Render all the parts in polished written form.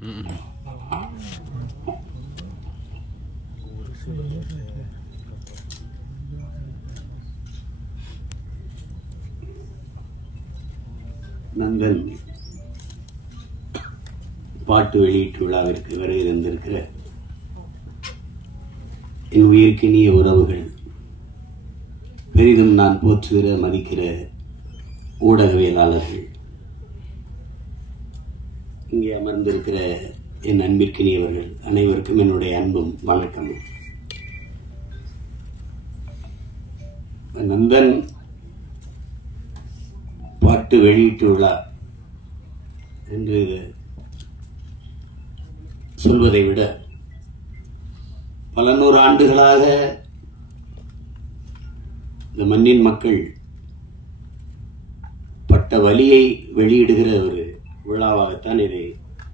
நந்தன் பாட்டு வெளியீட்டு விழாவிற்கு வருகை தந்திருக்கிற என் உயிர்க்கினிய உறவுகள், பெரிதும் நான் போற்றுகிற மதிக்கிற ஊடகவியலாளர்கள், இங்கே அமர்ந்திருக்கிற என் அன்பிற்கினியவர்கள் அனைவருக்கும் என்னுடைய அன்பும் வணக்கமும். நந்தன் பாட்டு வெளியீட்டு விழா என்று சொல்வதை விட பல நூறு ஆண்டுகளாக இந்த மண்ணின் மக்கள் பட்ட வலியை வெளியிடுகிற ஒரு விழாவாகத்தான் இதை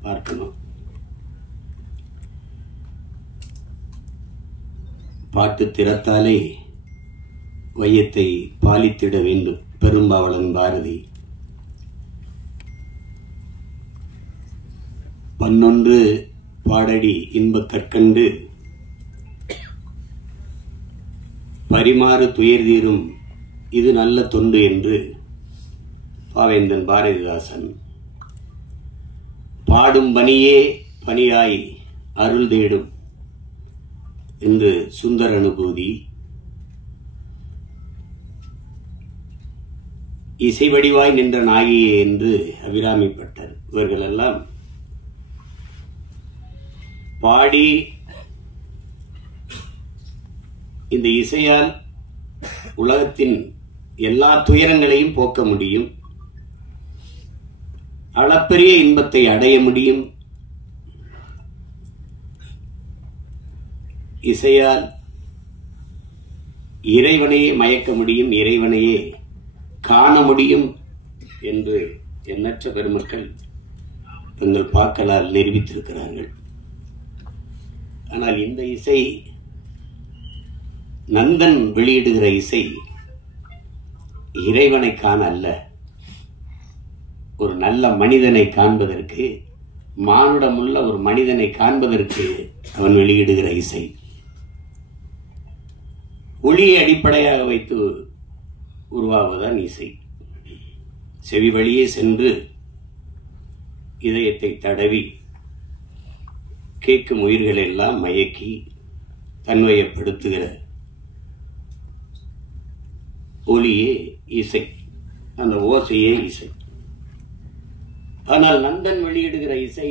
பார்க்கணும். பாட்டு திறத்தாலே வையத்தை பாலித்திட வேண்டும் பெரும்பாவளன் பாரதி. பன்னொன்று பாடடி இன்பக் கற்கண்டு பரிமாறு துயர் தீரும் இது நல்ல தொண்டு என்று பாவேந்தன் பாரதிதாசன், பாடும் பணியே பணியாய் அருள் தேடும் என்று சுந்தர அனுபூதி, இசை வடிவாய் நின்ற நாயியே என்று அபிராமிப்பட்டர், இவர்களெல்லாம் பாடி இந்த இசையால் உலகத்தின் எல்லா துயரங்களையும் போக்க முடியும், அளப்பரிய இன்பத்தை அடைய முடியும், இசையால் இறைவனையே மயக்க முடியும், இறைவனையே காண முடியும் என்று எண்ணற்ற பெருமக்கள் தங்கள் பாக்களால் நிரூபித்திருக்கிறார்கள். ஆனால் இந்த இசை, நந்தன் வெளியிடுகிற இசை இறைவனை காண அல்ல, ஒரு நல்ல மனிதனை காண்பதற்கு, மானுடமுள்ள ஒரு மனிதனை காண்பதற்கு அவன் வெளியிடுகிற இசை. ஒளியை அடிப்படையாக வைத்து உருவாவதுதான் இசை. செவி வழியே சென்று இதயத்தை தடவி கேட்கும் உயிர்கள் எல்லாம் மயக்கி தன்வயப்படுத்துகிற ஒலியே இசை, அந்த ஓசையே இசை. ஆனால் நந்தன் வெளியிடுகிற இசை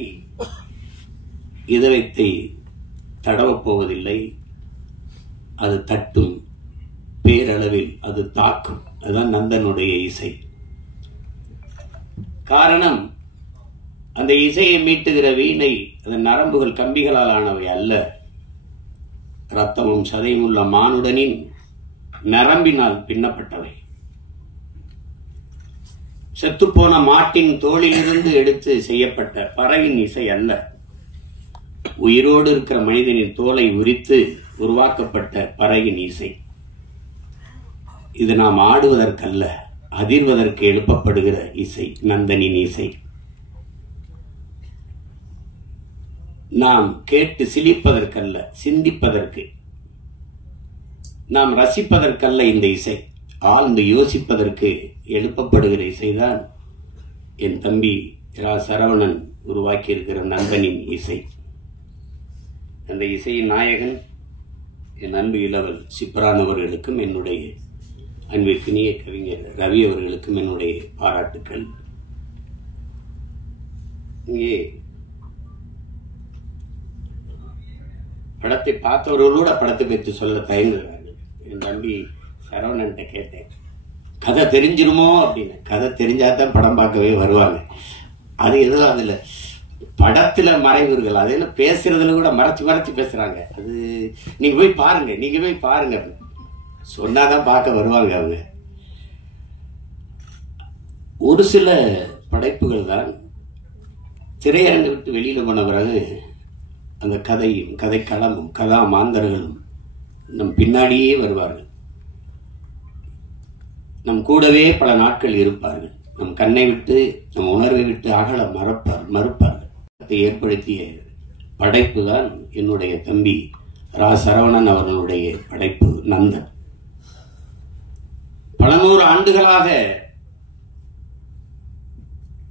இதயத்தை தடவப் போவதில்லை, அது தட்டும், பேரளவில் அது தாக்கும். அதுதான் நந்தனுடைய இசை. காரணம், அந்த இசையை மீட்டுகிற வீணை அதன் நரம்புகள் கம்பிகளால் ஆனவை அல்ல, ரத்தமும் சதையும் உள்ள மானுடனின் நரம்பினால் பின்னப்பட்டவை. செத்துப்போன மாட்டின் தோளிலிருந்து எடுத்து செய்யப்பட்ட பறவின் இசை அல்ல, உயிரோடு இருக்கிற மனிதனின் தோலை உரித்து உருவாக்கப்பட்ட பறவின் இசை. இது நாம் ஆடுவதற்கல்ல, அதிர்வதற்கு எழுப்பப்படுகிற இசை நந்தனின் இசை. நாம் கேட்டு சிலிப்பதற்கல்ல, சிந்திப்பதற்கு, நாம் ரசிப்பதற்கல்ல இந்த இசை, ஆழ்ந்து யோசிப்பதற்கு எழுப்பப்படுகிற இசைதான் என் தம்பி ரா சரவணன் உருவாக்கி இருக்கிற நந்தனின் இசை. அந்த இசையின் நாயகன் என் அன்பு இளவல் சிப்ரான் அவர்களுக்கும், என்னுடைய அன்பிற்கினிய கவிஞர் ரவி அவர்களுக்கும் என்னுடைய பாராட்டுக்கள். இங்கே படத்தை பார்த்தவர்களோட படத்தை பற்றி சொல்ல தயங்குகிறார்கள். என் தம்பி சரவணன்ட்ட கேட்டேன், கதை தெரிஞ்சிருமோ அப்படின்னு. கதை தெரிஞ்சாதான் படம் பார்க்கவே வருவாங்க. அது ஏதோ அதுல படத்துல மறைவுர்கள், அதுல பேசுறதுல கூட மறைச்சு மறைச்சு பேசுறாங்க. அது நீங்க போய் பாருங்க, சொன்னாதான் பார்க்க வருவாங்க அவங்க. ஒரு சில படைப்புகள் தான் திரையரங்கை விட்டு வெளியில போன பிறகு அந்த கதையும் கதைக்களமும் கதா மாந்தர்களும் நம் பின்னாடியே வருவார்கள், நம் கூடவே பல நாட்கள் இருப்பார்கள், நம் கண்ணை விட்டு நம் உணர்வை விட்டு அகல மறுப்பார்கள். அதை ஏற்படுத்திய படைப்பு தான் என்னுடைய தம்பி ரா சரவணன் அவர்களுடைய படைப்பு நந்தன். பல நூறு ஆண்டுகளாக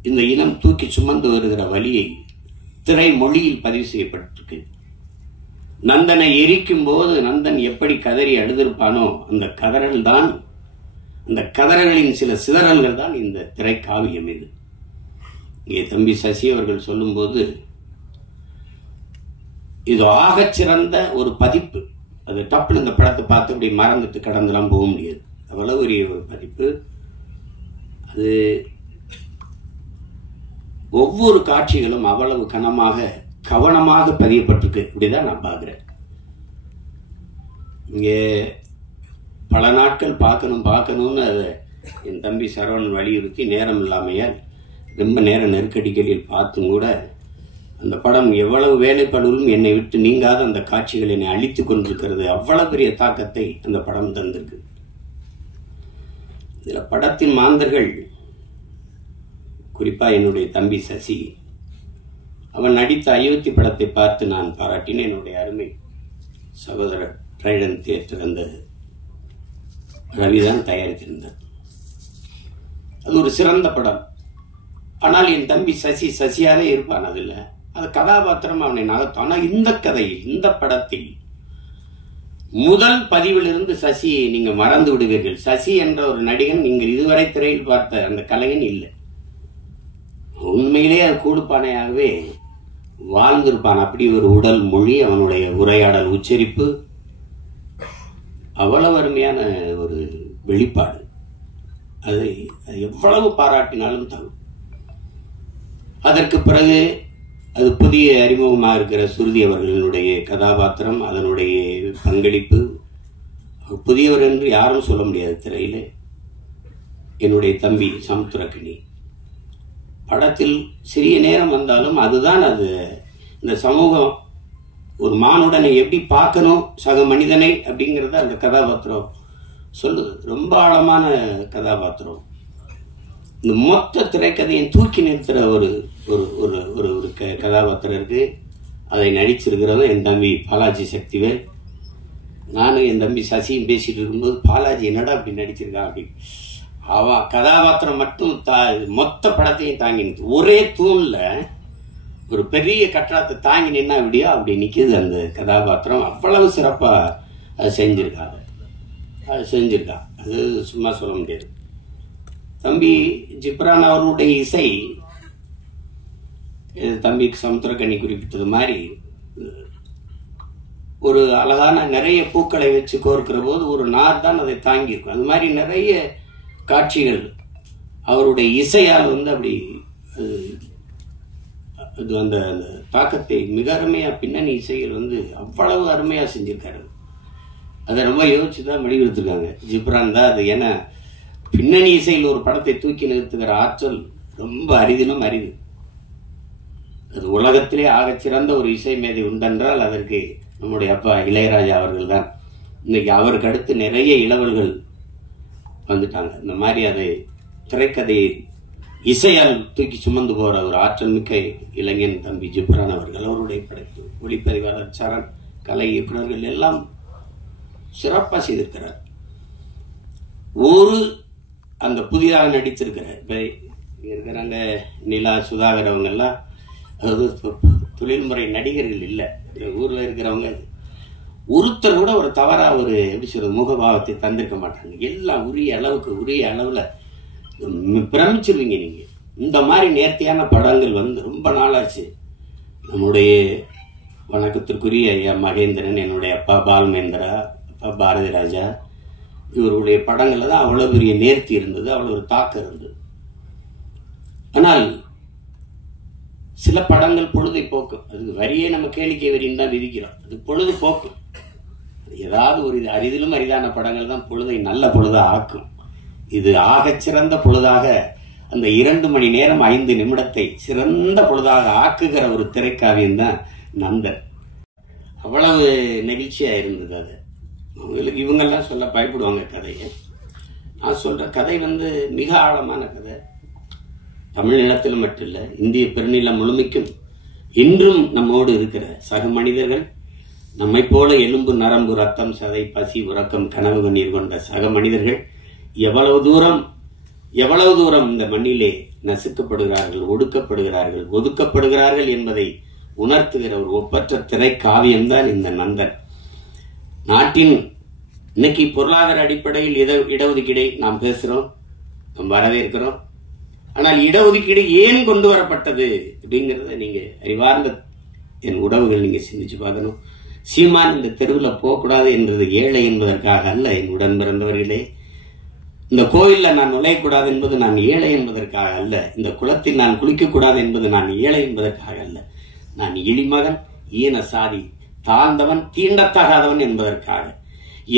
இந்த இனம் தூக்கி சுமந்து வருகிற வழியை திரை மொழியில் பதிவு செய்யப்பட்டிருக்கு. நந்தனை எரிக்கும் போது நந்தன் எப்படி கதறி அழுதிருப்பானோ அந்த கதறல் தான், அந்த கதறலின் சில சிதறல்கள் தான் இந்த திரைக்காவியம். இது இங்கே தம்பி சசி அவர்கள் சொல்லும்போது இது ஆகச் சிறந்த ஒரு பதிப்பு. அது டப்புன்னு இந்த படத்தை பார்த்து அப்படி மறந்துட்டு கடந்தெல்லாம் போக முடியாது. அவ்வளவு பெரிய ஒரு பதிப்பு. அது ஒவ்வொரு காட்சிகளும் அவ்வளவு கவனமாக பதியப்பட்டிருக்கு. இப்படிதான் நான் பார்க்கிறேன். இங்கே பல நாட்கள் பார்க்கணும்னு அதை என் தம்பி சரவணன் வலியுறுத்தி நேரம் இல்லாமையால் ரொம்ப நேரம் நெருக்கடிகளில் பார்த்தும் கூட அந்த படம் எவ்வளவு வேலைப்படுவதும் என்னை விட்டு நீங்காத அந்த காட்சிகள் என்னை அழித்துக் கொண்டிருக்கிறது. அவ்வளவு பெரிய தாக்கத்தை அந்த படம் தந்திருக்கு. இதுல படத்தின் மாந்தர்கள், குறிப்பா என்னுடைய தம்பி சசி, அவன் நடித்த அயோத்தி படத்தை பார்த்து நான் பாராட்டினேன். என்னுடைய அருமை சகோதரர் ட்ரைடன் தியேட்டர் அந்த ரவிதான் தயாரித்திருந்தார். அது ஒரு சிறந்த படம். ஆனால் என் தம்பி சசியாவே இருப்பான். அதில் அது கதாபாத்திரம் அவனை நகர்த்தான். ஆனால் இந்த கதையில், இந்த படத்தில் முதல் பதிவிலிருந்து சசியை நீங்க மறந்து விடுவீர்கள். சசி என்ற ஒரு நடிகன் நீங்கள் இதுவரை திரையில் பார்த்த அந்த கலைஞன் இல்லை. உண்மையிலே அது கூடுப்பானையாகவே வாழ்ந்திருப்பான். அப்படி ஒரு உடல் மொழி, அவனுடைய உரையாடல், உச்சரிப்பு அவ்வளவு அருமையான ஒரு வெளிப்பாடு. அதை எவ்வளவு பாராட்டினாலும் தரும். அதற்கு பிறகு அது புதிய அறிமுகமாக இருக்கிற சுருதி அவர்களுடைய கதாபாத்திரம், அதனுடைய பங்களிப்பு, புதியவர் என்று யாரும் சொல்ல முடியாது திரையில. என்னுடைய தம்பி சமுத்திரக்கனி படத்தில் சிறிய நேரம் வந்தாலும் அதுதான் அது. இந்த சமூகம் ஒரு மானுடனை எப்படி பார்க்கணும், சக மனிதனை அப்படிங்கிறத அந்த கதாபாத்திரம் சொல்லுது. ரொம்ப ஆழமான கதாபாத்திரம். இந்த மொத்த திரைக்கதையை தூக்கி நிறுத்துற ஒரு ஒரு ஒரு ஒரு கதாபாத்திரம் இருக்கு. அதை நடிச்சிருக்கிறதும் என் தம்பி பாலாஜி சக்திவேல். நானும் என் தம்பி சசியும் பேசிட்டு இருக்கும்போது, பாலாஜி என்னடா அப்படி நடிச்சிருக்கான் அப்படி. அவன் கதாபாத்திரம் மட்டும் மொத்த படத்தையும் தாங்கி நிற்று. ஒரே தூண்ல ஒரு பெரிய கட்டடத்தை தாங்கி நின்னா அப்படியோ அப்படி நிற்கிது அந்த கதாபாத்திரம். அவ்வளவு சிறப்பா அது செஞ்சிருக்காங்க. அது சும்மா சொல்ல முடியாது. தம்பி ஜிப்ரான் அவர்களுடைய இசை, தம்பி சமுத்திரக்கனி குறிப்பிட்டது மாதிரி, ஒரு அழகான நிறைய பூக்களை வச்சு கோர்க்கிற போது ஒரு நார் தான் அதை தாங்கியிருக்கும். அது மாதிரி நிறைய காட்சிகள் அவருடைய இசையால் அப்படி அது அந்த தாக்கத்தை மிக அருமையா, பின்னணி இசைகள் அவ்வளவு அருமையா செஞ்சிருக்காரு. அதை ரொம்ப யோசிச்சுதான் முடிவெடுத்திருக்காங்க. ஜிப்ரான் தான் அது. ஏன்னா பின்னணி இசையில் ஒரு படத்தை தூக்கி நிறுத்துகிற ஆற்றல் ரொம்ப அரிதிலும் அரிது. அது உலகத்திலே ஆகச் சிறந்த ஒரு இசை மேதை உண்டென்றால் அதற்கு நம்முடைய அப்பா இளையராஜா அவர்கள் தான். இன்னைக்கு அவருக்கு அடுத்து நிறைய இளவல்கள் வந்துட்டாங்க. இந்த மாதிரி அதை திரைக்கதையை இசையால் தூக்கி சுமந்து போற ஒரு ஆற்றல் மிக்க இளைஞன் தம்பி ஜிப்ரான் அவர்கள். அவருடைய படைப்பு, ஒளிப்பதிவாளர் சரண், கலை இயக்குநர்கள் எல்லாம் சிறப்பாக செய்திருக்கிறார். ஒரு அந்த புதிதாக நடித்திருக்கிறார் இப்ப இருக்கிறாங்க நிலா, சுதாகர், அவங்க எல்லாம் அதாவது தொழில்முறை நடிகர்கள் இல்லை. ஊர்ல இருக்கிறவங்க ஒருத்தர் கூட ஒரு தவறா ஒரு எப்படி சொல்றது முகபாவத்தை தந்திருக்க மாட்டாங்க. எல்லாம் உரிய அளவுல பிரமிச்சிருவீங்க நீங்க. இந்த மாதிரி நேர்த்தியான படங்கள் ரொம்ப நாளாச்சு. நம்முடைய வணக்கத்திற்குரிய ஐயா மகேந்திரன், என்னுடைய அப்பா பால்மேந்திரா, அப்பா பாரதி ராஜா, இவருடைய படங்கள்ல தான் அவ்வளவு பெரிய நேர்த்தி இருந்தது, அவ்வளவு ஒரு தாக்கம் இருந்தது. ஆனால் சில படங்கள் பொழுதை போக்கும். அதுக்கு வரியே நம்ம கேளிக்கை வரின்னு தான் விதிக்கிறோம். அது பொழுது போக்கும். ஏதாவது ஒரு அரிதிலும் அரிதான படங்கள் தான் பொழுதை நல்ல பொழுதா ஆக்கும். இது ஆகச் சிறந்த பொழுதாக அந்த 2 மணி நேரம் 5 நிமிடத்தை சிறந்த பொழுதாக ஆக்குகிற ஒரு திரைக்காவியம் தான் நந்தன். அவ்வளவு நெகிழ்ச்சியா இருந்தது. அது அவங்களுக்கு இவங்கெல்லாம் சொல்ல பயப்படுவாங்க கதையை. நான் சொல்ற கதை மிக ஆழமான கதை. தமிழ் நிலத்தில் மட்டும் இல்லை, இந்திய பெருநிலம் முழுமைக்கும் இன்றும் நம்மோடு இருக்கிற சக மனிதர்கள், நம்மை போல எலும்பு நரம்பு ரத்தம் சதை பசி உறக்கம் கனவு கண்ணீர் கொண்ட சக மனிதர்கள் எவ்வளவு தூரம் இந்த மண்ணிலே நசுக்கப்படுகிறார்கள், ஒடுக்கப்படுகிறார்கள், ஒதுக்கப்படுகிறார்கள் என்பதை உணர்த்துகிற ஒரு ஒப்பற்ற திரை காவியம்தான் இந்த நந்தன். நாட்டின் இன்னைக்கு பொருளாதார அடிப்படையில் இடஒதுக்கீடை நாம் பேசுறோம், நாம் வரவேற்கிறோம். ஆனால் இடஒதுக்கீடு ஏன் கொண்டு வரப்பட்டது அப்படிங்கறத நீங்க அறிவார்ந்த என் உறவுகள் நீங்க சிந்திச்சு பார்க்கணும். சீமான் இந்த தெருவில் போகக்கூடாது என்றது ஏழை என்பதற்காக அல்ல. என் உடன் பிறந்தவர்களே, இந்த கோயில்ல நான் நுழையக்கூடாது என்பது நான் ஏழை என்பதற்காக அல்ல. இந்த குளத்தில் நான் குளிக்கக்கூடாது என்பது நான் ஏழை என்பதற்காக அல்ல. நான் இழிமகன், ஈன சாதி, தாழ்ந்தவன், தீண்டத்தகாதவன் என்பதற்காக.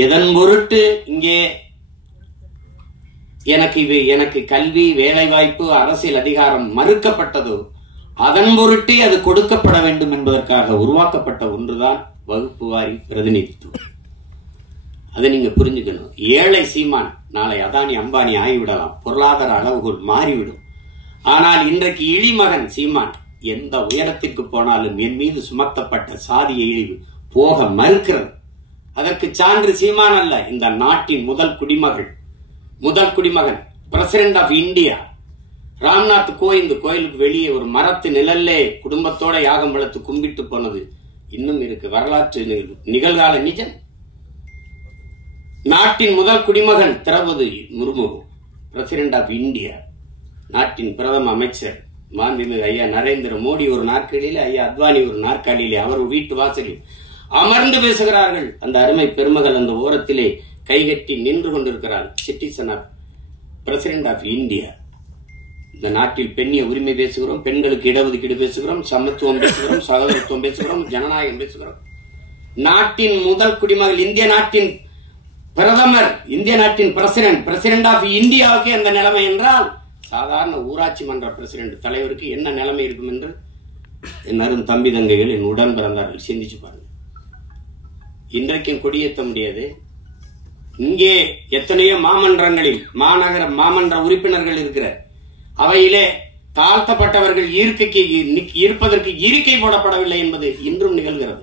எதன் பொருட்டு இங்கே எனக்கு கல்வி, வேலை வாய்ப்பு, அரசியல் அதிகாரம் மறுக்கப்பட்டதோ அதன் பொருட்டே அது கொடுக்கப்பட வேண்டும் என்பதற்காக உருவாக்கப்பட்ட ஒன்றுதான் வகுப்பு வாரி பிரதிநிதித்துவம். அதை நீங்க புரிஞ்சுக்கணும். ஏழை சீமான் நாளை அதானி அம்பானி ஆகிவிடலாம், பொருளாதார அளவுகள் மாறிவிடும். ஆனால் இன்றைக்கு இழிமகன் சீமான் எந்த உயரத்திற்கு போனாலும் என் மீது சுமத்தப்பட்ட சாதிய இழிவு போக மறுக்கிறது. அதற்கு சான்று சீமான் அல்ல, இந்த நாட்டின் முதல் குடிமகன் president of India Ramnath Kovind கோயிலுக்கு வெளியே ஒரு மரத்து நிழல்லே குடும்பத்தோட யாகம் வளர்த்து கும்பிட்டு போனது இன்னும் இருக்கு. வரலாற்று நிகழ்கால நிஜம். நாட்டின் முதல் குடிமகன் Droupadi Murmu president of India, நாட்டின் பிரதம அமைச்சர் மாண்புமிகு ஐயா நரேந்திர மோடி ஒரு நாற்காலியிலே, ஐயா அத்வானி ஒரு நாற்காலியிலே, அவர் வீட்டு வாசலில் அமர்ந்து பேசுகிறார்கள். அந்த அருமை பெருமகள் அந்த ஓரத்திலே கைகட்டி நின்று கொண்டிருக்கிறார். Citizen of president of India. இந்த நாட்டில் பெண்ணிய உரிமை பேசுகிறோம், பெண்களுக்கு இடஒதுக்கீடு பேசுகிறோம், சமத்துவம் பேசுகிறோம், சகோதரத்துவம் பேசுகிறோம், ஜனநாயகம் பேசுகிறோம். நாட்டின் முதல் குடிமகள், இந்திய நாட்டின் பிரதமர், இந்திய நாட்டின் பிரசிடென்ட் ஆஃப் இந்தியாவுக்கு அந்த நிலைமை என்றால் சாதாரண ஊராட்சி மன்ற பிரசிடென்ட் தலைவருக்கு என்ன நிலைமை இருக்கும் என்று என் அரும் தம்பி தங்கைகள், என் உடன் பிறந்தார்கள் சிந்திச்சு பாருங்க. இன்றைக்கும் கொடியேற்ற முடியாது. இங்கே எத்தனையோ மாமன்றங்களில் மாநகர மாமன்ற உறுப்பினர்கள் இருக்கிற அவையிலே தாழ்த்தப்பட்டவர்கள் இருப்பதற்கு இருக்கை போடப்படவில்லை என்பது இன்றும் நிகழ்கிறது.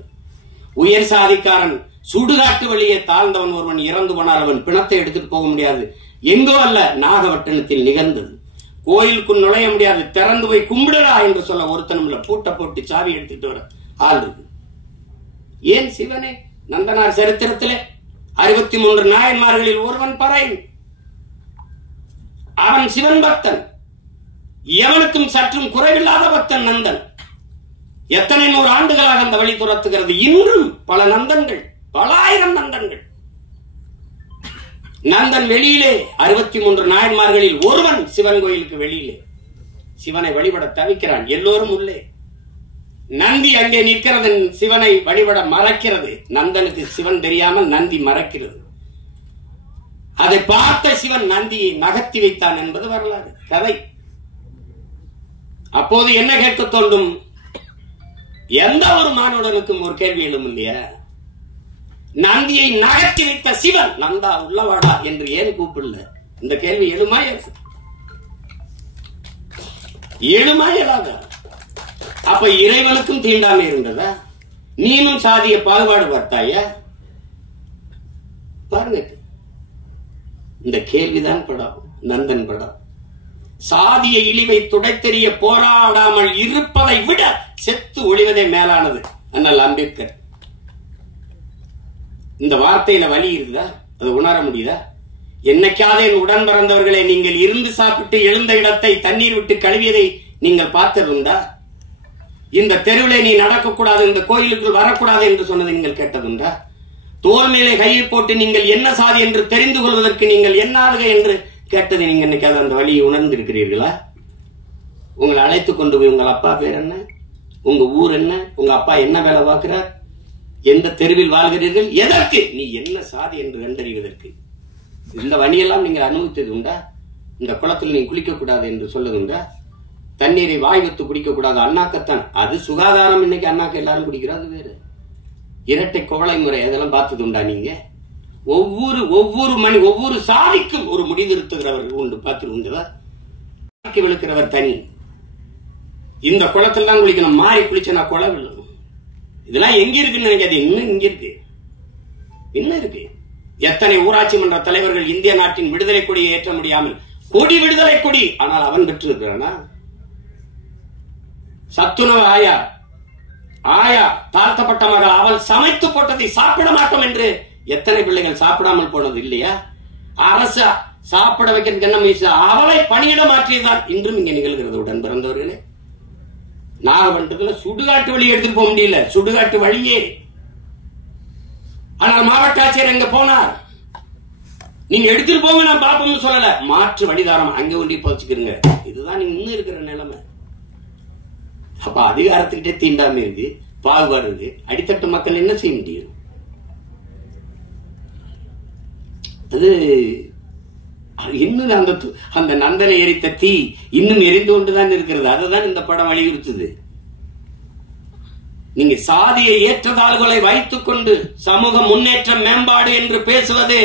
உயர் சாதிக்காரன் சுடுகாட்டு வழியே தாழ்ந்தவன் ஒருவன் இறந்து போனால் அவன் பிணத்தை எடுத்துட்டு போக முடியாது. எங்கோ அல்ல, நாகப்பட்டினத்தில் நிகழ்ந்தது. கோயிலுக்குள் நுழைய முடியாது, திறந்து போய் கும்பிடுறா என்று சொல்ல ஒருத்தனும் இல்ல. பூட்டை போட்டு சாவி எடுத்துட்டு வர ஆள் இருக்கு. ஏன் சிவனே நந்தனார் சரித்திரத்திலே 63 நாயன்மார்களில் ஒருவன் பறையன். அவன் சிவன் பக்தன், எவனுக்கும் சற்றும் குறைவில்லாத பக்தன் நந்தன். எத்தனை 100 ஆண்டுகளாக அந்த வழி துரத்துகிறது. இன்றும் பல நந்தன்கள், பல ஆயிரம் நந்தன்கள். நந்தன் வெளியிலே 63 நாயன்மார்களில் ஒருவன் சிவன் கோயிலுக்கு வெளியிலே சிவனை வழிபட தவிக்கிறான். எல்லோரும் உள்ளே. நந்தி அங்கே நிற்கிறது, சிவனை வழிபட மறைக்கிறது. நந்தனுக்கு சிவன் தெரியாமல் நந்தி மறைக்கிறது. அதை பார்த்த சிவன் நந்தியை நகர்த்தி வைத்தான் என்பது வரலாறு கதை. அப்போது என்ன கேட்க தோன்றும்? எந்த ஒரு மானுடனுக்கும் ஒரு கேள்வி எழும் இல்லையா? நந்தியை நகர்த்தி வைத்த சிவன் நந்தா உள்ளவாடா என்று ஏன் கூப்பிடல? இந்த கேள்வி எழுமா எழுமாயலாக. அப்ப இறைவனுக்கும் தீண்டாமை இருந்ததா? நீனும் சாதிய பாகுபாடு பார்த்தாயா? பாருங்க, இந்த கேள்விதான் படம், நந்தன் படம். சாதிய இழிவை துடைத்தெறிய போராடாமல் இருப்பதை விட செத்து ஒளிவதே மேலானது. அண்ணல் அம்பேத்கர். இந்த வார்த்தையில வலி இருக்குதா? அது உணர முடியுதா? என்னைக்காவது என் உடன் பிறந்தவர்களை நீங்கள் இருந்து சாப்பிட்டு எழுந்த இடத்தை தண்ணீர் விட்டு கழுவியதை நீங்கள் பார்த்ததுண்டா? இந்த தெருவிலே நீ நடக்கக்கூடாது, இந்த கோயிலுக்குள் வரக்கூடாது என்று சொன்னதை நீங்கள் கேட்டதுண்டா? தோல் மேலே கையை போட்டு நீங்கள் என்ன சாதி என்று தெரிந்து கொள்வதற்கு நீங்கள் என்னாக என்று கேட்டதை நீங்க என்னைக்காவது அந்த வழியை உணர்ந்து இருக்கிறீர்களா? உங்களை அழைத்துக் கொண்டு போய் உங்கள் அப்பா பேர் என்ன, உங்க ஊர் என்ன, உங்க அப்பா என்ன வேலை பார்க்கிறார், எந்த தெருவில் வாழ்கிறீர்கள், எதற்கு, நீ என்ன சாதி என்று கண்டறிவதற்கு இந்த வழியெல்லாம் நீங்கள் அனுபவித்தது உண்டா? இந்த குளத்தில் நீ குளிக்க கூடாது என்று சொல்லதுண்டா? தண்ணீரை வாய் வைத்து குடிக்க கூடாது, அண்ணாக்கத்தான். அது சுகாதாரம். இன்னைக்கு அண்ணாக்க எல்லாரும் குடிக்கிறது வேறு. இரட்டை கோளை முறை அதெல்லாம் பார்த்தது உண்டா நீங்க? ஒவ்வொரு சாதிக்கும் ஒரு முடிவு நிறுத்துகிறவர்கள் உண்டு, பார்த்து உண்டுதா? விழுக்கிறவர் தனி. இந்த குளத்துல தான் குளிக்கணும், மாறி குளிச்சனா குளம் இல்லை. இதெல்லாம் எங்க இருக்குன்னு நினைக்காது, இன்னும் இங்க இருக்கு, இன்னும் இருக்கு. எத்தனை ஊராட்சி மன்ற தலைவர்கள் இந்திய நாட்டின் விடுதலை கொடியை ஏற்ற முடியாமல், கொடி விடுதலை கொடி, ஆனால் அவன் பெற்று இருக்கிறானா? சத்துணவு ஆயா, ஆயா தாழ்த்தப்பட்ட மகள், அவள் சமைத்து போட்டதை சாப்பிட மாட்டோம் என்று எத்தனை பிள்ளைகள் சாப்பிடாமல் போனது இல்லையா? அரசு சாப்பிட வைக்கிறதுக்கு என்ன முயற்சி? அவளை பணியிட மாற்றியதான் இன்றும் இங்க நிகழ்கிறது. உடன் பிறந்தவர்களே, நாகப்பட்டினத்துல சுடுகாட்டு வழி எடுத்துட்டு போக முடியல, சுடுகாட்டு வழியே. ஆனால் மாவட்ட ஆட்சியர் எங்க போனார்? நீங்க எடுத்துட்டு போங்க, நான் பாப்போம்னு சொல்லல, மாற்று வழிதாரம் அங்க ஒண்டி போச்சுக்கிறீங்க. இதுதான் நீங்க இன்னும் இருக்கிற நிலைமை. அப்ப அதிகாரத்துக்கிட்டே தீண்டாம இருக்கு, பாகுபாடு இருக்கு. அடித்தட்டு மக்கள் என்ன செய்ய முடியும்? அது இன்னும் அந்த நந்தனை எரித்த தீ இன்னும் எரிந்து கொண்டுதான் இருக்கிறது. அதுதான் இந்த படம் வலியுறுத்துது. நீங்க சாதியை ஏற்றதாள்களை வைத்துக் கொண்டு சமூக முன்னேற்றம் மேம்பாடு என்று பேசுவது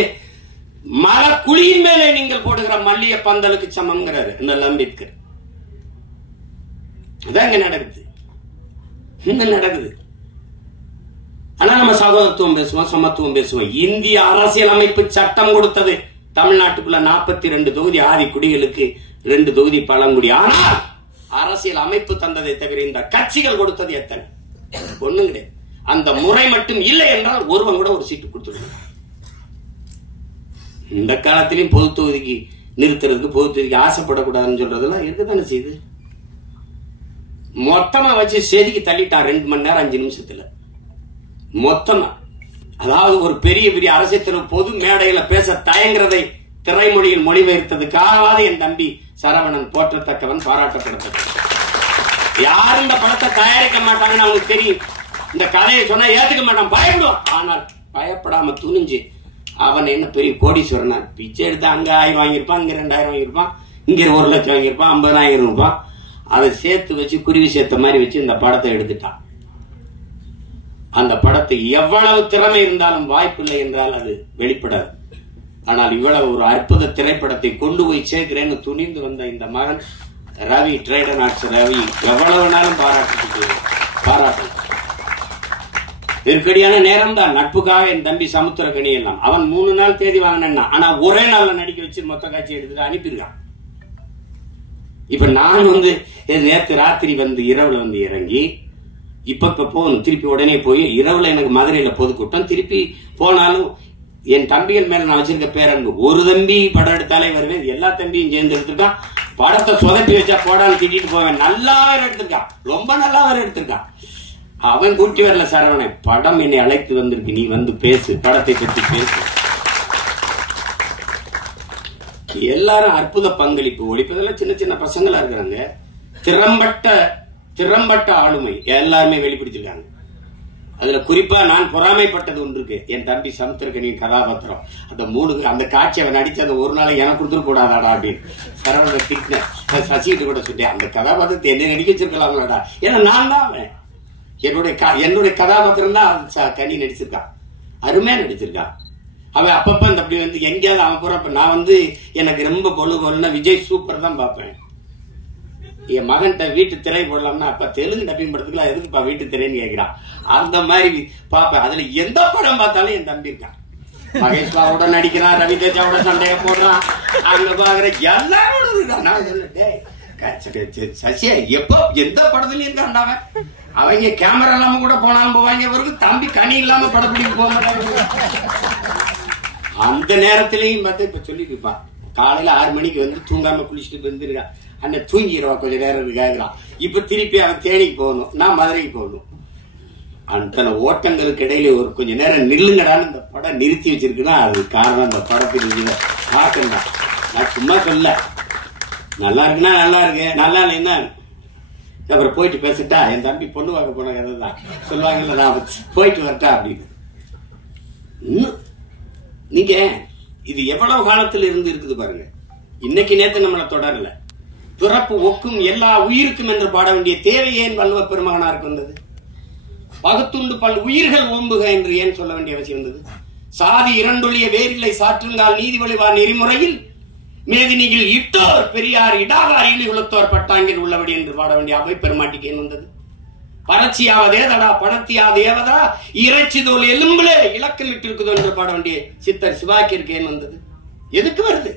மலக்குழியின் மேலே நீங்கள் போடுகிற மல்லிய பந்தலுக்கு சமம்ங்கிறாரு இந்த அம்பேத்கர். அதான் இங்க நடக்குது, இன்னும் நடக்குது. ஆனா நம்ம சகோதரத்துவம் பேசுவோம், சமத்துவம் பேசுவோம். இந்திய அரசியல் அமைப்பு சட்டம் கொடுத்தது தமிழ்நாட்டுக்குள்ள 42 தொகுதி ஆதி குடிகளுக்கு, 2 தொகுதி பழங்குடி. ஆனால் அரசியல் அமைப்பு தந்ததை தவிர இந்த கட்சிகள் கொடுத்தது எத்தனை? ஒண்ணும் கிடையாது. அந்த முறை மட்டும் இல்லை என்றால் ஒருவன் கூட ஒரு சீட்டு கொடுத்துருக்க. இந்த காலத்திலையும் பொது தொகுதிக்கு நிறுத்துறதுக்கு, பொது தொகுதிக்கு ஆசைப்படக்கூடாதுன்னு சொல்றதெல்லாம் இருக்குதானே செய்யுது. மொத்தமா வச்சு செதுக்கி தள்ளிட்டான் 2 மணி நேரம் 5 நிமிஷத்துல மொத்தமா. அதாவது ஒரு பெரிய பெரிய அரசியல் பொது மேடையில பேச தயங்குறதை திரைமொழியில் மொழிபெயர்த்ததுக்காகவாது என் தம்பி சரவணன் போற்றத்தக்கவன், பாராட்டப்படத்தக்கவன். யாரும் இந்த படத்தை தயாரிக்க மாட்டாங்கன்னு அவங்களுக்கு தெரியும். இந்த கதையை சொன்னா ஏத்துக்க மாட்டான், பயப்படுவான். ஆனால் பயப்படாம துணிஞ்சு அவன் என்ன பெரிய கோடீஸ்வரனா, பிச்சை எடுத்து அங்க 1000 வாங்கியிருப்பான், இங்க 2000 வாங்கியிருப்பான், இங்க 1 லட்சம் வாங்கியிருப்பான், 50,000 ரூபாய் அதை சேர்த்து வச்சு குருவி சேர்த்த மாதிரி வச்சு இந்த படத்தை எடுத்துட்டான். அந்த படத்தை எவ்வளவு திறமை இருந்தாலும் வாய்ப்பில்லை என்றால் அது வெளிப்படாது. ஆனால் இவ்வளவு ஒரு அற்புத திரைப்படத்தை கொண்டு போய் சேர்க்கிறேன்னு துணிந்து வந்த இந்த மகன் ரவி, ட்ரைடன் ஆர்ட்ஸ் ரவி, எவ்வளவு நாளும் பாராட்டு. நெருக்கடியான நேரம் தான். நட்புக்காக என் தம்பி சமுத்திரக்கனி எல்லாம் அவன் 3 நாள் தேதி வாங்கினா, ஆனா ஒரே நாள்ல நடிக்க வச்சு மொத்த காட்சி எடுத்துட்டு அனுப்பியிருக்கான். இப்ப நான் நேற்று ராத்திரி இரவுல இறங்கி இப்ப போகணும், திருப்பி உடனே போய் இரவுல எனக்கு மதுரையில பொதுக்கூட்டம், திருப்பி போனாலும் என் தம்பிகள் மேல நான் வச்சிருக்க பேரன்பு. ஒரு தம்பி படம் எடுத்தாலே வருவேன், எல்லா தம்பியும் சேர்ந்து எடுத்திருக்கான். படத்தை சொதப்பி வச்சா போடான்னு திட்டிட்டு போவேன். நல்லா வேற எடுத்திருக்கான், ரொம்ப நல்லா வேற எடுத்திருக்கான். அவன் கூட்டி வரல சரவணன், படம் என்னை அழைத்து வந்திருக்கு, நீ பேசு, படத்தை பற்றி பேசு. எல்லாரும் அற்புத பங்களிப்பு. ஒழிப்பதெல்லாம் சின்ன சின்ன பசங்களா இருக்கிறாங்க. திறம்பட்ட ஆளுமை எல்லாருமே வெளிப்படுத்திருக்காங்க. அதுல குறிப்பா நான் பொறாமைப்பட்டது ஒன்று இருக்கு. என் தம்பி சமுத்திரக்கனியின் கதாபாத்திரம், அந்த காட்சி அவன் நடிச்ச அந்த ஒரு நாளை எனக்கு கொடுத்துட கூடாதாடா அப்படின்னு சரவண திட்டின. சசிகிட்ட கூட சொல்லிட்டேன், அந்த கதாபாத்திரத்தை என்ன நடிக்க வச்சிருக்கலாம்லடா. ஏன்னா நான் தான் அவன், என்னுடைய கதாபாத்திரம் தான் கனி நடிச்சிருக்கான், அருமையா நடிச்சிருக்கான். அவன் அப்பப்ப இந்த அப்படி எங்கேயாவது அவன் போறப்ப நான் எனக்கு ரொம்ப கொள்ளுன்னா விஜய் சூப்பர் தான் பார்ப்பேன். என் மகன்கிட்ட வீட்டு திரை போடலாம்னா, அப்ப தெலுங்கு டப்பிங் படத்துக்குலாம் எதுக்குப்பா வீட்டு திரைன்னு கேட்கிறான். அந்த மாதிரி பாப்பேன். அதுல எந்த படம் பார்த்தாலும் என் தம்பி இருக்கான். மகேஷ் பாவோட நடிக்கிறான், ரவி தேஜாவோட சண்டைய போடுறான், அங்க பாக்குற எல்லாரோட இருக்கான். நான் சொல்லிட்டேன், சசியா எப்போ எந்த படத்துலயும் இருக்கான்டாவ. அவங்க கேமரா இல்லாம கூட போனாலும் போவாங்க, அவருக்கு தம்பி கனி இல்லாம படப்பிடிக்க போக மாட்டாங்க. அந்த நேரத்திலையும் பார்த்து இப்ப சொல்லிட்டு இருப்பான், காலையில 6 மணிக்கு தூங்காம குளிச்சுட்டு வந்துருக்கான். அண்ணன் தூங்கிடுவா கொஞ்ச நேரம் கேட்கிறான். இப்ப திருப்பி அவன் தேனிக்கு போகணும், நான் மதுரைக்கு போகணும். அத்தனை ஓட்டங்களுக்கு இடையில ஒரு கொஞ்ச நேரம் நில்லுங்கடான்னு இந்த படம் நிறுத்தி வச்சிருக்குன்னா அது காரணம் இந்த படத்தில் ஆட்டம் தான். நான் சும்மா சொல்ல, நல்லா இருக்குன்னா நல்லா இருக்கு, நல்லா இல்லைன்னா அப்புறம் போயிட்டு பேசிட்டா என் தம்பி பொண்ணு பார்க்க போன கதை தான் சொல்லுவாங்கல்ல, நான் போயிட்டு வரட்டா அப்படின்னு. நீங்க இது எவ்வளவு காலத்துல இருந்து இருக்குது பாருங்க. இன்னைக்கு நேத்து நம்மளை தொடரல. பிறப்பு ஒக்கும் எல்லா உயிருக்கும் என்று பாட வேண்டிய தேவை ஏன் வள்ளுவ பெருமகனாருக்கு வந்தது? பகுத்துண்டு பல் உயிர்கள் ஓம்புக என்று ஏன் சொல்ல வேண்டிய அவசியம் வந்தது? சாதி இரண்டொழிய வேறில்லை சாற்றுங்கால் நீதி வழிவார் நெறிமுறையில் மேதினியில் இட்டோர் பெரியார் இடாதார் ஈழிகுலத்தோர் பட்டாங்கில் உள்ளபடி என்று பாட வேண்டிய அவை பெருமாட்டிக்கு ஏன் வந்தது? பறச்சியாவதேதடா பணத்தியாதேவதா இறைச்சி தோல் எலும்புல இலக்கில் இட்டு இருக்குதோ என்று பாட வேண்டிய சித்தர் சிவாக்கிற்கு ஏன் வந்தது? எதுக்கு வருது?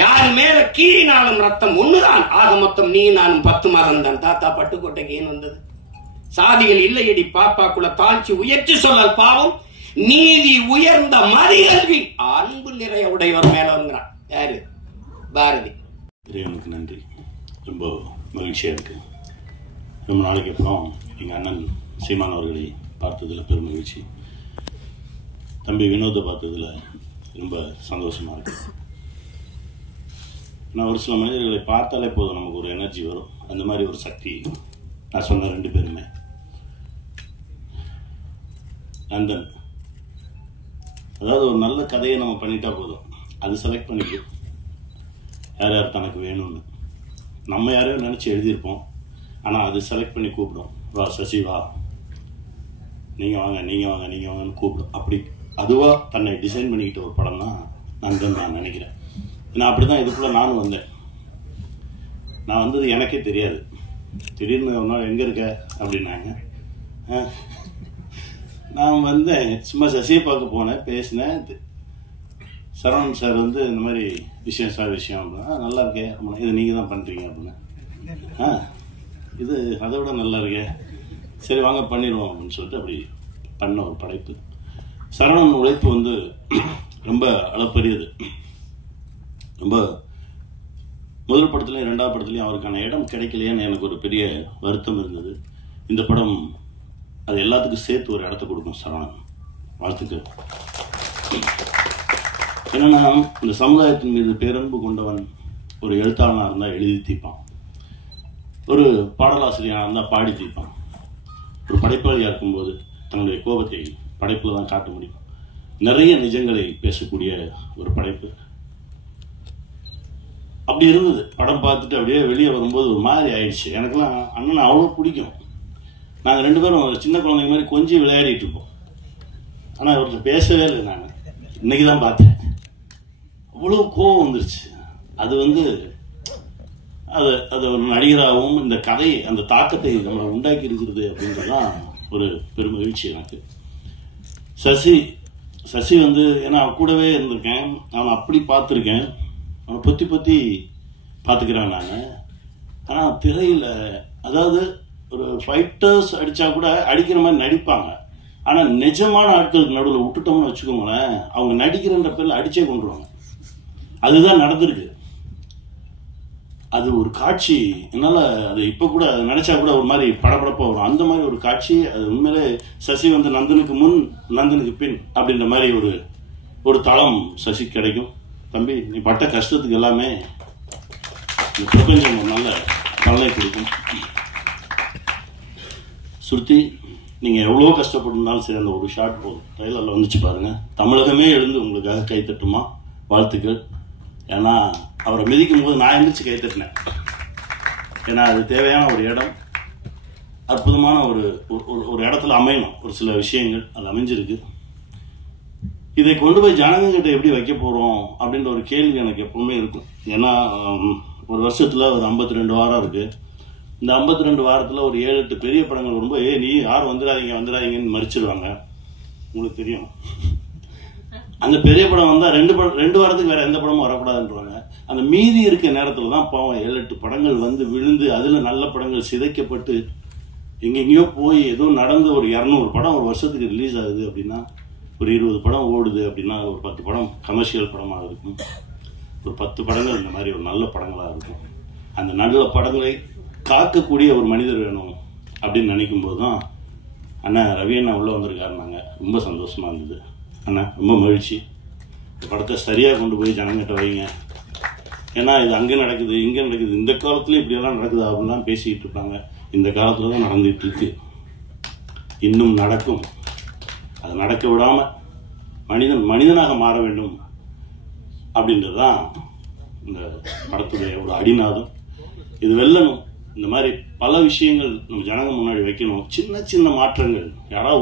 யாரு மேல கீழினாலும் ரத்தம் ஒண்ணுதான். ஆக மொத்தம் நீ நானும் 10 மாதம் தான். தாத்தா பட்டுக்கோட்டைக்கு ஏன் வந்தது? சாதிகள் இல்லையடி பாப்பாக்குள்ள தாழ்ச்சி உயர்ச்சி சொல்லல் பாவம் நீதி உயர்ந்த மதிகல்வி அன்பு நிறைய உடையவர் மேலங்கிறான். யாரு? பாரதி. இறைவனுக்கு நன்றி. ரொம்ப மகிழ்ச்சியா இருக்கு. ரொம்ப நாளைக்கு அப்புறம் எங்க அண்ணன் சீமான் அவர்களை பார்த்ததுல பெரும் மகிழ்ச்சி. தம்பி வினோதை பார்த்ததுல ரொம்ப சந்தோஷமா இருக்கு. நான் ஒரு சில மனிதர்களை பார்த்தாலே போதும் நமக்கு ஒரு எனர்ஜி வரும். அந்த மாதிரி ஒரு சக்தி நான் சொன்ன 2 பேருமே. நந்தன், அதாவது ஒரு நல்ல கதையை நம்ம பண்ணிட்டா போதும், அது செலக்ட் பண்ணிக்கும் யார் யார் தனக்கு வேணும்னு. நம்ம யாரையும் நினச்சி எழுதியிருப்போம், ஆனால் அது செலக்ட் பண்ணி கூப்பிடும். வா சசி வா, நீங்கள் வாங்க நீங்கள் வாங்க நீங்கள் வாங்கன்னு கூப்பிடும். அப்படி அதுவாக தன்னை டிசைன் பண்ணிக்கிட்ட ஒரு படம் தான் நந்தன் நான் நினைக்கிறேன். நான் அப்படி தான் இதுக்குள்ளே நானும் வந்தேன். நான் வந்தது எனக்கே தெரியாது. திடீர்னு ஒரு நாள் எங்கே இருக்க அப்படின்னாங்க. நான் வந்தேன், சும்மா சசியை பார்க்க போனேன், பேசினேன். சரவணன் சார் வந்து இந்த மாதிரி விஷயம் அப்படின்னா நல்லா இருக்கே, இது நீங்கள் தான் பண்ணுறீங்க அப்படின்னா இது அதை விட நல்லா இருக்கே, சரி வாங்க பண்ணிடுவோம் அப்படின்னு சொல்லிட்டு அப்படி பண்ண ஒரு படைப்பு. சரவணன் உழைப்பு வந்து ரொம்ப அளப்பரியது. ரொம்ப முதல் படத்துலையும் 2வது படத்துலையும் அவருக்கான இடம் கிடைக்கலையேன்னு எனக்கு ஒரு பெரிய வருத்தம் இருந்தது. இந்த படம் அது எல்லாத்துக்கும் சேர்த்து ஒரு இடத்த கொடுக்கும். சரவணன் வாழ்த்துக்கள். என்னன்னா, இந்த சமுதாயத்தின் மீது பேரன்பு கொண்டவன் ஒரு எழுத்தாளனாக இருந்தால் எழுதி தீர்ப்பான், ஒரு பாடலாசிரியனாக இருந்தால் பாடி தீர்ப்பான், ஒரு படைப்பாளியாக இருக்கும்போது தன்னுடைய கோபத்தை படைப்பில் தான் காட்ட முடியும். நிறைய நிஜங்களை பேசக்கூடிய ஒரு படைப்பு. அப்படி இருந்தது. படம் பார்த்துட்டு அப்படியே வெளியே வரும்போது ஒரு மாதிரி ஆயிடுச்சு. எனக்கெல்லாம் அண்ணனை அவ்வளோ பிடிக்கும். நாங்கள் 2 பேரும் சின்ன குழந்தைங்க மாதிரி கொஞ்சம் விளையாடிட்டு இருப்போம். ஆனால் அவர்கிட்ட பேசவே இல்லை. நான் இன்னைக்கு தான் பார்த்தேன். அவ்வளோ கோபம் வந்துருச்சு. அது வந்து அது ஒரு நடிகராகவும் இந்த கதை அந்த தாக்கத்தை நம்மளை உண்டாக்கி இருக்கிறது அப்படின்றதான் ஒரு பெரும் மகிழ்ச்சி எனக்கு. சசி வந்து ஏன்னா கூடவே இருந்திருக்கேன், அவனை அப்படி பார்த்துருக்கேன், அவனை பொத்தி பார்த்துக்கிறேன் நான். ஆனால் திரையில் அதாவது ஒரு ஃபைட்டர்ஸ் அடித்தா கூட அடிக்கிற மாதிரி நடிப்பாங்க. ஆனால் நிஜமான ஆட்களுக்கு நடுவில் விட்டுட்டோம்னு வச்சுக்கோங்களேன், அவங்க நடிக்கிறன்ற பேரில் அடிச்சே கொண்டுருவாங்க. அதுதான் நடந்திருக்கு. அது ஒரு காட்சி, என்னால் அது இப்போ கூட அது நினைச்சா கூட ஒரு மாதிரி படப்படப்பாக வரும். அந்த மாதிரி ஒரு காட்சி. அது உண்மையிலே சசி வந்து நந்தனுக்கு முன் நந்தனுக்கு பின் அப்படின்ற மாதிரி ஒரு தளம் சசி கிடைக்கும். தம்பி, நீ பட்ட கஷ்டத்துக்கு எல்லாமே இந்த பிரபஞ்சம் நல்ல பலனை கொடுக்கும். சுருத்தி, நீங்கள் எவ்வளோ கஷ்டப்பட்டிருந்தாலும் சரி, அந்த ஒரு ஷாட் போதும். ட்ரைலரில் வந்துச்சு பாருங்க. தமிழகமே எழுந்து உங்களுக்காக கைத்தட்டுமா, வாழ்த்துக்கள். ஏன்னா அவரை மிதிக்கும் போது நான் எழுந்திரிச்சு கைத்தட்டினேன். ஏன்னா அது தேவையான ஒரு இடம், அற்புதமான ஒரு இடத்துல அமையணும் ஒரு சில விஷயங்கள். அது அமைஞ்சிருக்கு. இதை கொண்டு போய் ஜனங்கிட்ட எப்படி வைக்க போகிறோம் அப்படின்ற ஒரு கேள்வி எனக்கு எப்பவுமே இருக்கும். ஏன்னா ஒரு வருஷத்தில் ஒரு 52 வாரம் இருக்குது. இந்த 52 வாரத்தில் ஒரு 7-8 பெரிய படங்கள் வரும்போது நீ யாரும் வந்துடாதீங்கன்னு மறிச்சிடுவாங்க. உங்களுக்கு தெரியும். அந்த பெரிய படம் வந்தால் 2 வாரத்துக்கு வேற எந்த படமும் வரக்கூடாதுன்றாங்க. அந்த மீதி இருக்க நேரத்தில் தான் பாவம் 7-8 படங்கள் வந்து விழுந்து அதில் நல்ல படங்கள் சிதைக்கப்பட்டு எங்கெங்கேயோ போய் ஏதோ நடந்து ஒரு 200 படம் ஒரு வருஷத்துக்கு ரிலீஸ் ஆகுது அப்படின்னா, ஒரு 20 படம் ஓடுது அப்படின்னா, ஒரு 10 படம் கமர்ஷியல் படமாக இருக்கும், ஒரு 10 படங்கள் இந்த மாதிரி ஒரு நல்ல படங்களாக இருக்கும். அந்த நல்ல படங்களை காக்கக்கூடிய ஒரு மனிதர் வேணும் அப்படின்னு நினைக்கும் போது தான் அண்ணா ரவி அண்ணா உள்ளே வந்திருக்காருனாங்க. ரொம்ப சந்தோஷமாக இருந்தது அண்ணா, ரொம்ப மகிழ்ச்சி. இந்த படத்தை சரியாக கொண்டு போய் ஜனங்கிட்ட வைங்க. ஏன்னா இது அங்கே நடக்குது இங்கே நடக்குது, இந்த காலத்தில் இப்படியெல்லாம் நடக்குது அப்படின்லாம் பேசிக்கிட்டு இருப்பாங்க. இந்த காலத்தில் தான் நடந்துகிட்டு இருக்கு, இன்னும் நடக்கும். அதை நடக்க விடாமல் மனிதனாக மாற வேண்டும் அப்படின்றது தான் இந்த படத்துடைய ஒரு அடிநாதம். இது வெல்லணும். இந்த மாதிரி பல விஷயங்கள் நம்ம ஜனங்க முன்னாடி வைக்கணும். சின்ன சின்ன மாற்றங்கள், யாராவது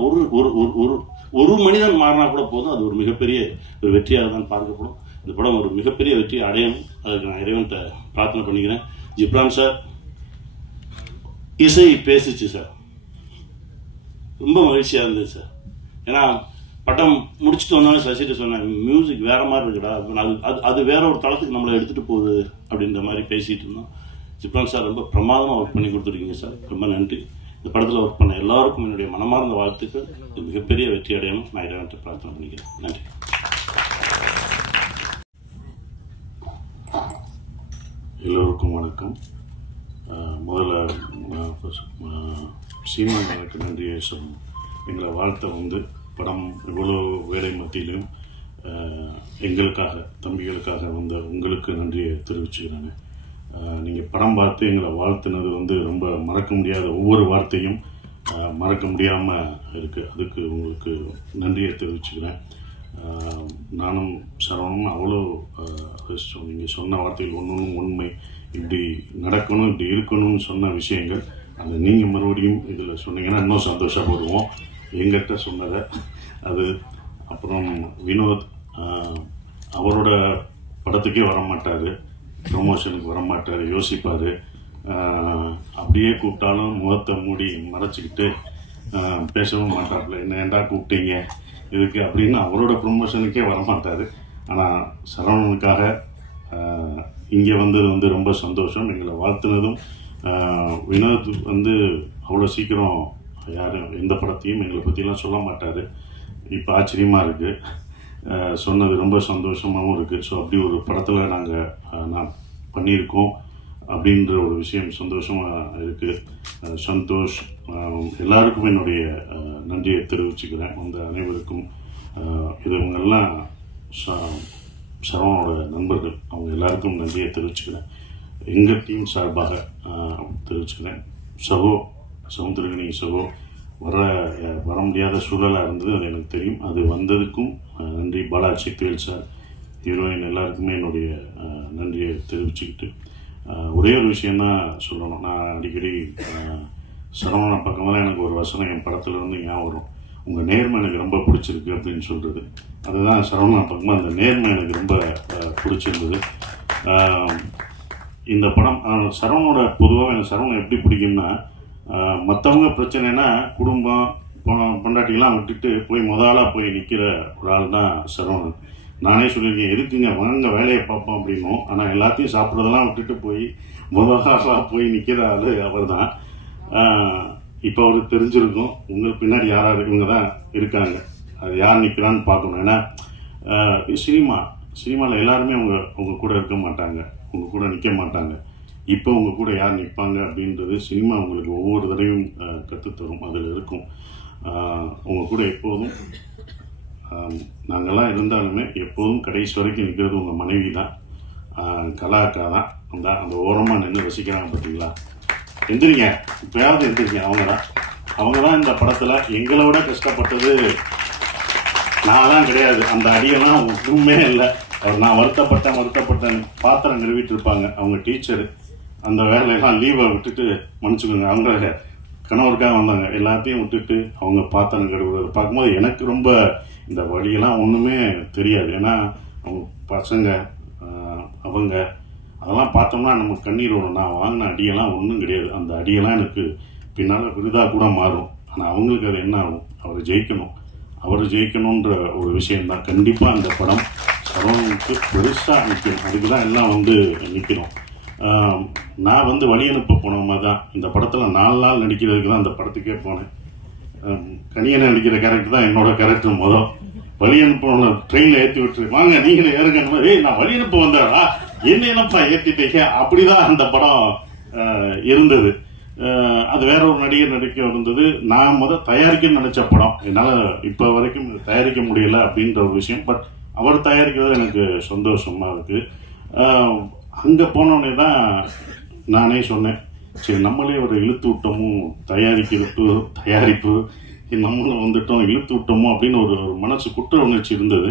ஒரு மனிதன் மாறினா கூட போதும், அது ஒரு மிகப்பெரிய ஒரு வெற்றியாக தான் பார்க்கப்படும். இந்த படம் ஒரு மிகப்பெரிய வெற்றி அடையணும். அதுக்கு நான் இறைவன்கிட்ட பிரார்த்தனை பண்ணிக்கிறேன். ஜிப்ரான் சார், இசை பேசிச்சு சார், ரொம்ப மகிழ்ச்சியாக இருந்தது சார். ஏன்னா பட்டம் முடிச்சுட்டு வந்தாலும் சசிட்டு சொன்னேன், மியூசிக் வேற மாதிரி இருக்குடா, அது வேற ஒரு தளத்துக்கு நம்மளை எடுத்துகிட்டு போகுது அப்படின்ற மாதிரி பேசிகிட்டு இருந்தோம். ஜிப்ரான் சார் ரொம்ப பிரமாதமாக ஒர்க் பண்ணி கொடுத்துருக்கீங்க சார், ரொம்ப நன்றி. இந்த படத்தில் ஒர்க் பண்ண எல்லாருக்கும் என்னுடைய மனமார்ந்த வாழ்த்துக்கள். இது மிகப்பெரிய வெற்றி அடையணும் நான் இறைவன்கிட்ட பிரார்த்தனை பண்ணிக்கிறேன். நன்றி. எல்லோருக்கும் வணக்கம். முதல்ல சீமான் எனக்கு நன்றியை சொல்லணும். எங்களை வாழ்த்த படம் இவ்வளோ வேலை மத்தியிலும் எங்களுக்காக, தம்பிகளுக்காக உங்களுக்கு நன்றியை தெரிவிச்சுக்கிறாங்க. நீங்கள் படம் பார்த்து எங்களை வாழ்த்துனது ரொம்ப மறக்க முடியாத, ஒவ்வொரு வார்த்தையும் மறக்க முடியாமல் இருக்குது. அதுக்கு உங்களுக்கு நன்றியை தெரிவிச்சுக்கிறேன். நானும் சரவணனும் அவ்வளோ நீங்கள் சொன்ன வார்த்தைகள் ஒன்றும் உண்மை, இப்படி நடக்கணும், இப்படி இருக்கணும்னு சொன்ன விஷயங்கள் அதை நீங்கள் மறுபடியும் இதில் சொன்னீங்கன்னா இன்னும் சந்தோஷப்படுவோம். எங்கிட்ட சொன்னதை அது. அப்புறம் வினோத் அவரோட படத்துக்கே வரமாட்டார், ப்ரொமோஷனுக்கு வரமாட்டார், யோசிப்பார். அப்படியே கூப்பிட்டாலும் முகத்தை மூடி மறைச்சிக்கிட்டு பேசவும் மாட்டாப்புல. என்ன ஏண்டா கூப்பிட்டீங்க இதுக்கு அப்படின்னு அவரோட ப்ரொமோஷனுக்கே வரமாட்டார். ஆனால் சரவணனுக்காக இங்கே வந்தது ரொம்ப சந்தோஷம். எங்களை வாழ்த்துனதும் வினோத் அவ்வளோ சீக்கிரம் யாரும் எந்த படத்தையும் எங்களை பற்றிலாம் சொல்ல மாட்டார். இப்போ ஆச்சரியமாக இருக்குது, சொன்னது ரொம்ப சந்தோஷமாகவும் இருக்குது. ஸோ அப்படி ஒரு படத்தில் நான் பண்ணியிருக்கோம் அப்படின்ற ஒரு விஷயம் சந்தோஷமாக இருக்குது. சந்தோஷ், எல்லாருக்கும் என்னுடைய நன்றியை தெரிவிச்சுக்கிறேன். அந்த அனைவருக்கும் இவங்கெல்லாம் சரவணோட நண்பர்கள், அவங்க எல்லாருக்கும் நன்றியை தெரிவிச்சுக்கிறேன். எங்கள் டீம் சார்பாக தெரிவிச்சுக்கிறேன். சமுத்திரகனி சகோ வர முடியாத சூழலாக இருந்தது, அது எனக்கு தெரியும். அது வந்ததுக்கும் நன்றி. பாலா சிக்வேல் சார், ஹீரோயின், எல்லாருக்குமே என்னுடைய நன்றியை தெரிவிச்சுக்கிட்டு ஒரே ஒரு விஷயந்தான் சொல்லணும். நான் அடிக்கடி சரவண பக்கமெல்லாம் எனக்கு ஒரு வசனம் என் படத்துல ஞாபகம் வரும். உங்கள் நேர்மை எனக்கு ரொம்ப பிடிச்சிருக்கு அப்படின்னு சொல்கிறது. அதுதான் சரவண பக்கமாக அந்த நேர்மை எனக்கு ரொம்ப பிடிச்சிருந்தது. இந்த படம் சரவணோட பொதுவாக எனக்கு சரவணன் எப்படி பிடிக்கும்னா, மற்றவங்க பிரச்சனைனா குடும்பம் பொண்டாட்டிலாம் விட்டுட்டு போய் முதலாக போய் நிற்கிற ஒரு ஆள் தான் சரவணன். நானே சொல்லியிருக்கேன், எதுக்குங்க வாங்க வேலையை பார்ப்போம் அப்படின்னும். ஆனால் எல்லாத்தையும் சாப்பிட்றதெல்லாம் விட்டுட்டு போய் முதலாக போய் நிற்கிற ஆள் அவர் தான். இப்போ அவருக்கு தெரிஞ்சிருக்கும் உங்களுக்கு பின்னாடி யார் இவங்க தான் இருக்காங்க, அது யார் நிற்கிறான்னு பார்க்கணும். ஏன்னா சினிமாவில் எல்லாருமே உங்க கூட இருக்க மாட்டாங்க, உங்க கூட நிற்க மாட்டாங்க. இப்போ உங்க கூட யார் நிற்பாங்க அப்படின்றது சினிமா உங்களுக்கு ஒவ்வொரு தடவையும் கற்றுத்தரும். அதில் இருக்கும். உங்க கூட எப்போதும் நாங்கள்லாம் இருந்தாலுமே எப்போதும் கடைசி வரைக்கும் நிற்கிறது உங்கள் மனைவி தான், கலாக்கா தான். அந்த ஓரமாக நின்று ரசிக்கிறாங்க பார்த்தீங்களா? எந்திரிங்க, இப்போயாவது எந்திரிங்க. அவங்க தான் இந்த படத்தில் எங்களை விட கஷ்டப்பட்டது. நான் கிடையாது, அந்த அடியெல்லாம் ஒன்றுமே இல்லை. நான் வருத்தப்பட்டேன் பாத்திரம் நிறுவிட்டு இருப்பாங்க அவங்க டீச்சரு. அந்த வேலையெல்லாம் லீவை விட்டுட்டு, மன்னிச்சுக்கோங்க, அவங்க கணவருக்காக வந்தாங்க, எல்லாத்தையும் விட்டுட்டு அவங்க பாத்திரம் கழுவுறது பார்க்கும்போது எனக்கு ரொம்ப இந்த வழியெல்லாம் ஒன்றுமே தெரியாது. ஏன்னா அவங்க பசங்க அவங்க அதெல்லாம் பார்த்தோம்னா நமக்கு கண்ணீர் வரும். நான் வாங்கின அடியெல்லாம் ஒன்றும் கிடையாது. அந்த அடியெல்லாம் எனக்கு பின்னால் விருதாக கூட மாறும். ஆனால் அவங்களுக்கு அது என்ன ஆகும், அவர் ஜெயிக்கணுன்ற ஒரு விஷயம்தான். கண்டிப்பாக அந்த படம் சரவணனுக்கு பெருசாக நிற்கணும். அதுக்கு தான் எல்லாம் நிற்கணும். நான் வழி அனுப்ப போனவங்க தான் இந்த படத்தில் 4 நாள் நடிக்கிறதுக்கு தான் அந்த படத்துக்கே போனேன். கனியனை நடிக்கிற கேரக்டர் தான் என்னோட கேரக்டர். வழி அனுப்ப ட்ரெயினில் ஏற்றி விட்டு வாங்க நீங்களே ஏறுங்க. நான் வழி அனுப்ப வந்தா என்னப்பா ஏற்றிட்டீங்க, அப்படிதான் அந்த படம் இருந்தது. அது வேற ஒரு நடிகர் நடிக்க இருந்தது. நான் தயாரிக்க நினைச்ச படம் என்னால் இப்போ வரைக்கும் தயாரிக்க முடியல அப்படின்ற ஒரு விஷயம். பட் அவர் தயாரிக்கிறது எனக்கு சந்தோஷமா இருக்கு. அங்கே போனோடனே தான் நானே சொன்னேன், சரி நம்மளே ஒரு இழுத்து விட்டோமும், தயாரிப்பு நம்மளும் இழுத்து விட்டோமோ அப்படின்னு ஒரு மனசு குற்ற உணர்ச்சி இருந்தது.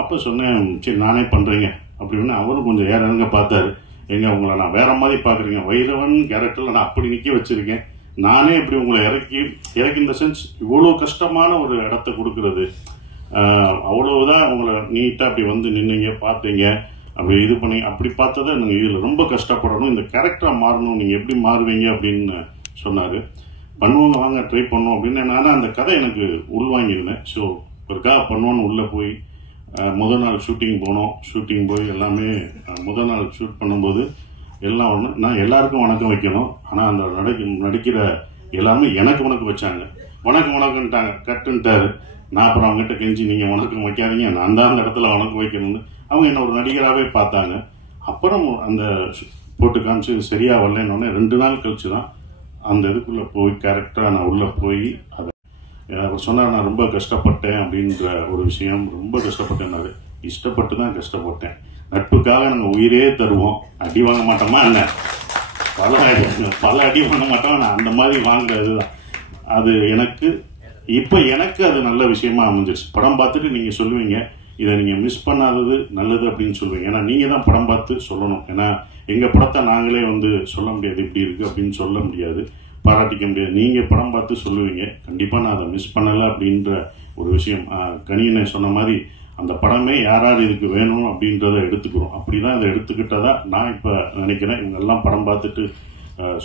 அப்போ சொன்னேன், சரி நானே பண்ணுறேங்க அப்படின்னு. அவரும் கொஞ்சம் இறங்க பார்த்தாரு. உங்களை நான் வேற மாதிரி பார்க்குறீங்க, வைரவன் கேரக்டரில் நான் அப்படி நிற்க வச்சிருக்கேன், நானே இப்படி உங்களை இறக்கி இந்த சென்ஸ் இவ்வளோ கஷ்டமான ஒரு இடத்த கொடுக்கறது அவ்வளவுதான் உங்களை நீட்டாக அப்படி வந்து நின்னீங்க, பார்த்தீங்க, அப்படி இது பண்ணி அப்படி பார்த்ததை நீங்கள் இதில் ரொம்ப கஷ்டப்படணும், இந்த கேரக்டராக மாறணும், நீங்கள் எப்படி மாறுவீங்க அப்படின்னு சொன்னார். பண்ணுவாங்க, வாங்க ட்ரை பண்ணோம் அப்படின்னு. நான் அந்த கதை எனக்கு உள்வாங்கியிருந்தேன். ஸோ ஒருக்காக பண்ணுவோன்னு உள்ளே போய் முதல் நாள் ஷூட்டிங் போனோம். ஷூட்டிங் போய் எல்லாமே முதல் நாள் ஷூட் பண்ணும்போது எல்லாம் ஒன்று, நான் எல்லாருக்கும் வணக்கம் வைக்கணும். ஆனால் அந்த நடிக்கிற எல்லாருமே எனக்கு வணக்கம் வச்சாங்க. வணக்கம்ட்டாங்க, கட்டுன்ட்டாரு. நான் அப்புறம் அவங்ககிட்ட கெஞ்சி நீங்கள் வணக்கம் வைக்காதீங்க, நான் தான் அந்த இடத்துல வணக்கம் வைக்கணும்னு. அவங்க என்ன ஒரு நடிகராகவே பார்த்தாங்க. அப்புறம் அந்த போட்டு காமிச்சு சரியாக வரலன்னொடனே 2 நாள் கழிச்சு தான் அந்த இதுக்குள்ளே போய் கேரக்டராக நான் உள்ளே போய் அதை அவர் சொன்னார். நான் ரொம்ப கஷ்டப்பட்டேன் அப்படின்ற ஒரு விஷயம், ரொம்ப கஷ்டப்பட்டேன்னாரு. இஷ்டப்பட்டு தான் கஷ்டப்பட்டேன். நட்புக்காக நாங்கள் உயிரே தருவோம், அடி வாங்க மாட்டோமா என்ன, பல அடி வாங்க மாட்டோம். நான் அந்த மாதிரி வாங்குறது தான் அது எனக்கு. இப்போ எனக்கு அது நல்ல விஷயமா அமைஞ்சிருச்சு. படம் பார்த்துட்டு நீங்கள் சொல்லுவீங்க, இதை நீங்கள் மிஸ் பண்ணாதது நல்லது அப்படின்னு சொல்லுவீங்க. ஏன்னா நீங்கள் தான் படம் பார்த்து சொல்லணும். ஏன்னா எங்கள் படத்தை நாங்களே வந்து சொல்ல முடியாது, இப்படி இருக்குது அப்படின்னு சொல்ல முடியாது, பாராட்டிக்க முடியாது. நீங்கள் படம் பார்த்து சொல்லுவீங்க. கண்டிப்பாக நான் அதை மிஸ் பண்ணலை அப்படின்ற ஒரு விஷயம். கனியனை சொன்ன மாதிரி அந்த படமே யார் யார் இதுக்கு வேணும் அப்படின்றத எடுத்துக்கிறோம். அப்படி தான் அதை எடுத்துக்கிட்டதா நான் இப்போ நினைக்கிறேன். இவங்கெல்லாம் படம் பார்த்துட்டு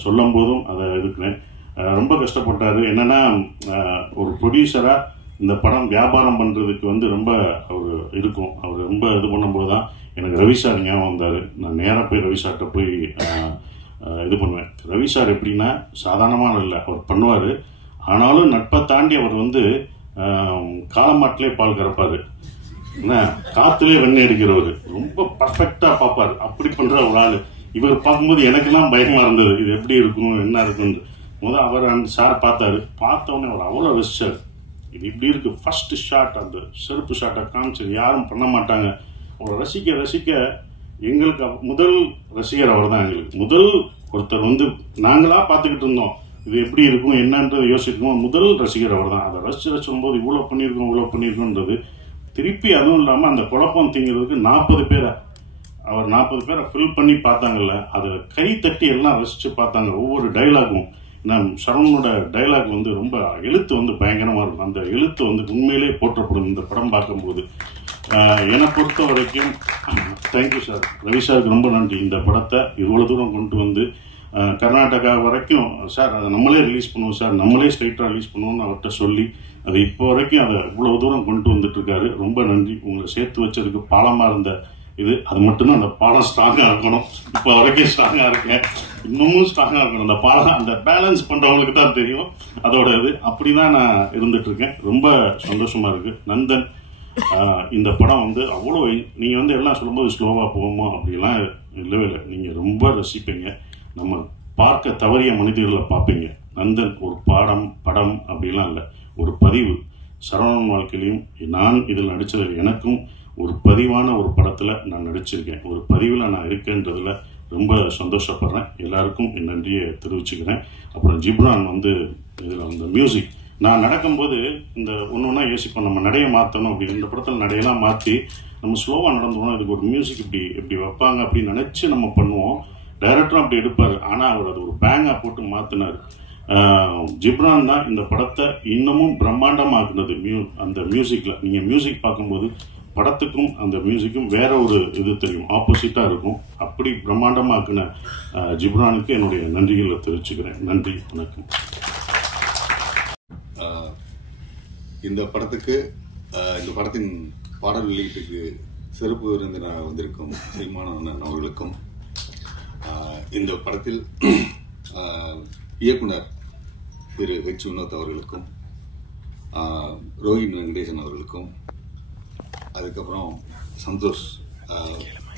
சொல்லும் போதும் அதை எடுக்கிறேன். ரொம்ப கஷ்டப்பட்டாரு. என்னன்னா ஒரு ப்ரொடியூசராக இந்த படம் வியாபாரம் பண்ணுறதுக்கு வந்து ரொம்ப அவர் இருக்கும். அவர் ரொம்ப இது பண்ணும்போது தான் எனக்கு ரவி சார் ஞாபகம் வந்தார். நான் நேராக போய் ரவி சார்கிட்ட போய் இது பண்ணுவேன். ரவி சார் எப்படின்னா சாதாரணமான இல்லை, அவர் பண்ணுவார். ஆனாலும் நட்பை தாண்டி அவர் வந்து காலமாட்டிலே பால் கறப்பார், என்ன காத்துலேயே வெண்ணெய் அடிக்கிறவர், ரொம்ப பர்ஃபெக்டாக பார்ப்பார். அப்படி பண்ணுற ஒரு ஆள். இவர் பார்க்கும்போது எனக்கெல்லாம் பயமாக இருந்தது, இது எப்படி இருக்கும் என்ன இருக்குன்னு. முதல் அவர் அந்த சார் பார்த்தாரு. பார்த்தவொடனே அவர் அவ்வளோ ரசிச்சார். இது இப்படி இருக்கு, ஃபர்ஸ்ட் ஷாட் அந்த செருப்பு ஷாட்டை காமிச்சு யாரும் பண்ண மாட்டாங்க. அவரை ரசிக்க ரசிக்க எங்களுக்கு முதல் ரசிகர் அவர் தான். எங்களுக்கு முதல் ஒருத்தர் வந்து நாங்களா பார்த்துக்கிட்டு இருந்தோம், இது எப்படி இருக்கும் என்னன்றது யோசிக்கணும். முதல் ரசிகர் அவர் தான். அதை ரசிச்சும் போது இவ்வளோ பண்ணியிருக்கோன்றது திருப்பி. அதுவும் இல்லாமல் அந்த குழப்பம் திங்கிறதுக்கு 40 பேரை அவர் 40 பேரை ஃபில் பண்ணி பார்த்தாங்கல்ல, அதை கை தட்டி எல்லாம் ரசிச்சு பார்த்தாங்க. ஒவ்வொரு டைலாகும் சரவணனோட டைலாக் வந்து ரொம்ப எழுத்து வந்து பயங்கரமாக இருக்கும். அந்த எழுத்து வந்து உண்மையிலே போற்றப்படும் இந்த படம் பார்க்கும்போது. என்னை பொறுத்த வரைக்கும் தேங்க்யூ சார், ரவி சாருக்கு ரொம்ப நன்றி. இந்த படத்தை இவ்வளோ தூரம் கொண்டு வந்து கர்நாடகா வரைக்கும், சார் அதை நம்மளே ரிலீஸ் பண்ணுவோம் சார், நம்மளே ஸ்ட்ரைட்டாக ரிலீஸ் பண்ணுவோம்னு அவர்கிட்ட சொல்லி அது இப்போ வரைக்கும் அதை இவ்வளோ தூரம் கொண்டு வந்துட்டு இருக்காரு. ரொம்ப நன்றி. உங்களை சேர்த்து வச்சதுக்கு பாலமாக இருந்த இது அது மட்டும்தான். அந்த பாலம் ஸ்ட்ராங்காக இருக்கணும். இப்போ வரைக்கும் ஸ்ட்ராங்காக இருக்கேன், இன்னமும் ஸ்ட்ராங்காக இருக்கணும். அந்த பாலம் அந்த பேலன்ஸ் பண்ணுறவங்களுக்கு தான் தெரியும் அதோட இது. அப்படி தான் நான் இருந்துட்டு இருக்கேன். ரொம்ப சந்தோஷமா இருக்கு. நந்தன் இந்த படம் வந்து அவ்வளோ நீங்கள் வந்து எல்லாம் சொல்லும்போது ஸ்லோவாக போகுமா அப்படிலாம் இல்லவே இல்லை. நீங்கள் ரொம்ப ரசிப்பீங்க. நம்ம பார்க்க தவறிய மனிதர்களை பார்ப்பீங்க. நந்தன் ஒரு படம் அப்படிலாம் இல்லை, ஒரு பதிவு. சரவணன் வாழ்க்கையிலையும் நான் இதில் நடித்ததில் எனக்கும் ஒரு பதிவான ஒரு படத்தில் நான் நடிச்சிருக்கேன். ஒரு பதிவில் நான் இருக்கேன்றதுல ரொம்ப சந்தோஷப்படுறேன். எல்லாருக்கும் என் நன்றியை தெரிவிச்சுக்கிறேன். அப்புறம் ஜிப்ரான் வந்து இதில் அந்த மியூசிக் நான் நடக்கும்போது இந்த ஒன்று யோசிப்போம், நம்ம நடையை மாற்றணும் அப்படி. இந்த படத்தில் நடையெல்லாம் மாற்றி நம்ம ஸ்லோவாக நடந்துவோம், இதுக்கு ஒரு மியூசிக் இப்படி வைப்பாங்க அப்படின்னு நினச்சி நம்ம பண்ணுவோம். டைரக்டரும் அப்படி எடுப்பார். ஆனால் அவர் அது ஒரு பேங்காக போட்டு மாற்றினார். ஜிப்ரான் தான் இந்த படத்தை இன்னமும் பிரம்மாண்டமாக்குனது. அந்த மியூசிக்கில் நீங்கள் மியூசிக் பார்க்கும்போது படத்துக்கும் அந்த மியூசிக்கும் வேற ஒரு இது தெரியும், ஆப்போசிட்டாக இருக்கும். அப்படி பிரம்மாண்டமாக்குன ஜிப்ரானுக்கு என்னுடைய நன்றிகளை தெரிவிச்சுக்கிறேன். நன்றி, வணக்கம். இந்த படத்தின் பாடல் வெளியீட்டுக்கு சிறப்பு விருந்தினராக வந்திருக்கும் சீமானவண்ணன் அவர்களுக்கும், இந்த படத்தில் இயக்குனர் திரு ஹெச் வினோத் அவர்களுக்கும், ரோஹின் வெங்கடேசன் அவர்களுக்கும், அதுக்கப்புறம் சந்தோஷ்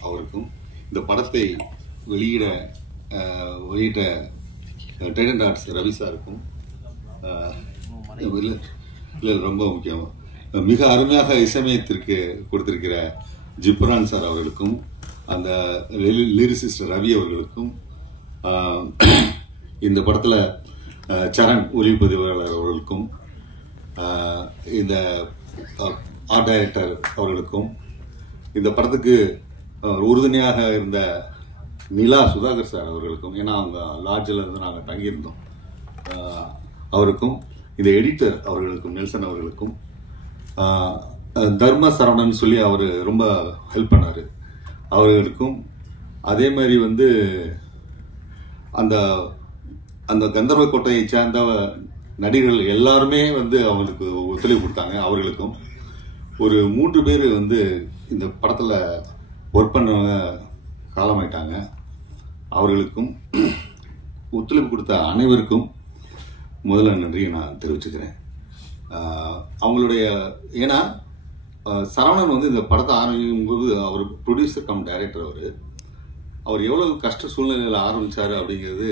அவருக்கும், இந்த படத்தை வெளியிட்ட டைடன்ட் ஆர்ட்ஸ் ரவி சாருக்கும், இல்லை ரொம்ப முக்கியம் மிக அருமையாக இசையமைத்திற்கு கொடுத்திருக்கிற ஜிப்ரான் சார் அவர்களுக்கும், அந்த லிரிசிஸ்ட் ரவி அவர்களுக்கும், இந்த படத்தில் சரண் ஒளிப்பதிவாளர் அவர்களுக்கும், இந்த ஆர்ட் டைரக்டர் அவர்களுக்கும், இந்த படத்துக்கு உறுதுணையாக இருந்த நிலா சுதாகர் சார் அவர்களுக்கும், ஏன்னா அவங்க லாட்ஜில் இருந்து நாங்கள் தங்கியிருந்தோம், அவருக்கும், இந்த எடிட்டர் அவர்களுக்கும், நெல்சன் அவர்களுக்கும், தர்ம சரவணன் சொல்லி அவர் ரொம்ப ஹெல்ப் பண்ணாரு அவர்களுக்கும். அதே மாதிரி வந்து அந்த அந்த கந்தர்வ கோட்டையை சேர்ந்த நடிகர்கள் எல்லாருமே வந்து அவங்களுக்கு ஒத்துழைப்பு கொடுத்தாங்க. அவர்களுக்கும் ஒரு 3 பேர் வந்து இந்த படத்தில் ஒர்க் பண்ணவங்க காலமாயிட்டாங்க. அவர்களுக்கும் ஒத்துழைப்பு கொடுத்த அனைவருக்கும் முதல்ல நன்றியை நான் தெரிவிச்சுக்கிறேன். அவங்களுடைய ஏன்னா சரவணன் வந்து இந்த படத்தை ஆரம்பிக்கும் போது அவர் ப்ரொடியூசர் கம் டைரக்டர். அவர் எவ்வளவு கஷ்ட சூழ்நிலையில் ஆரம்பிச்சாரு அப்படிங்கிறது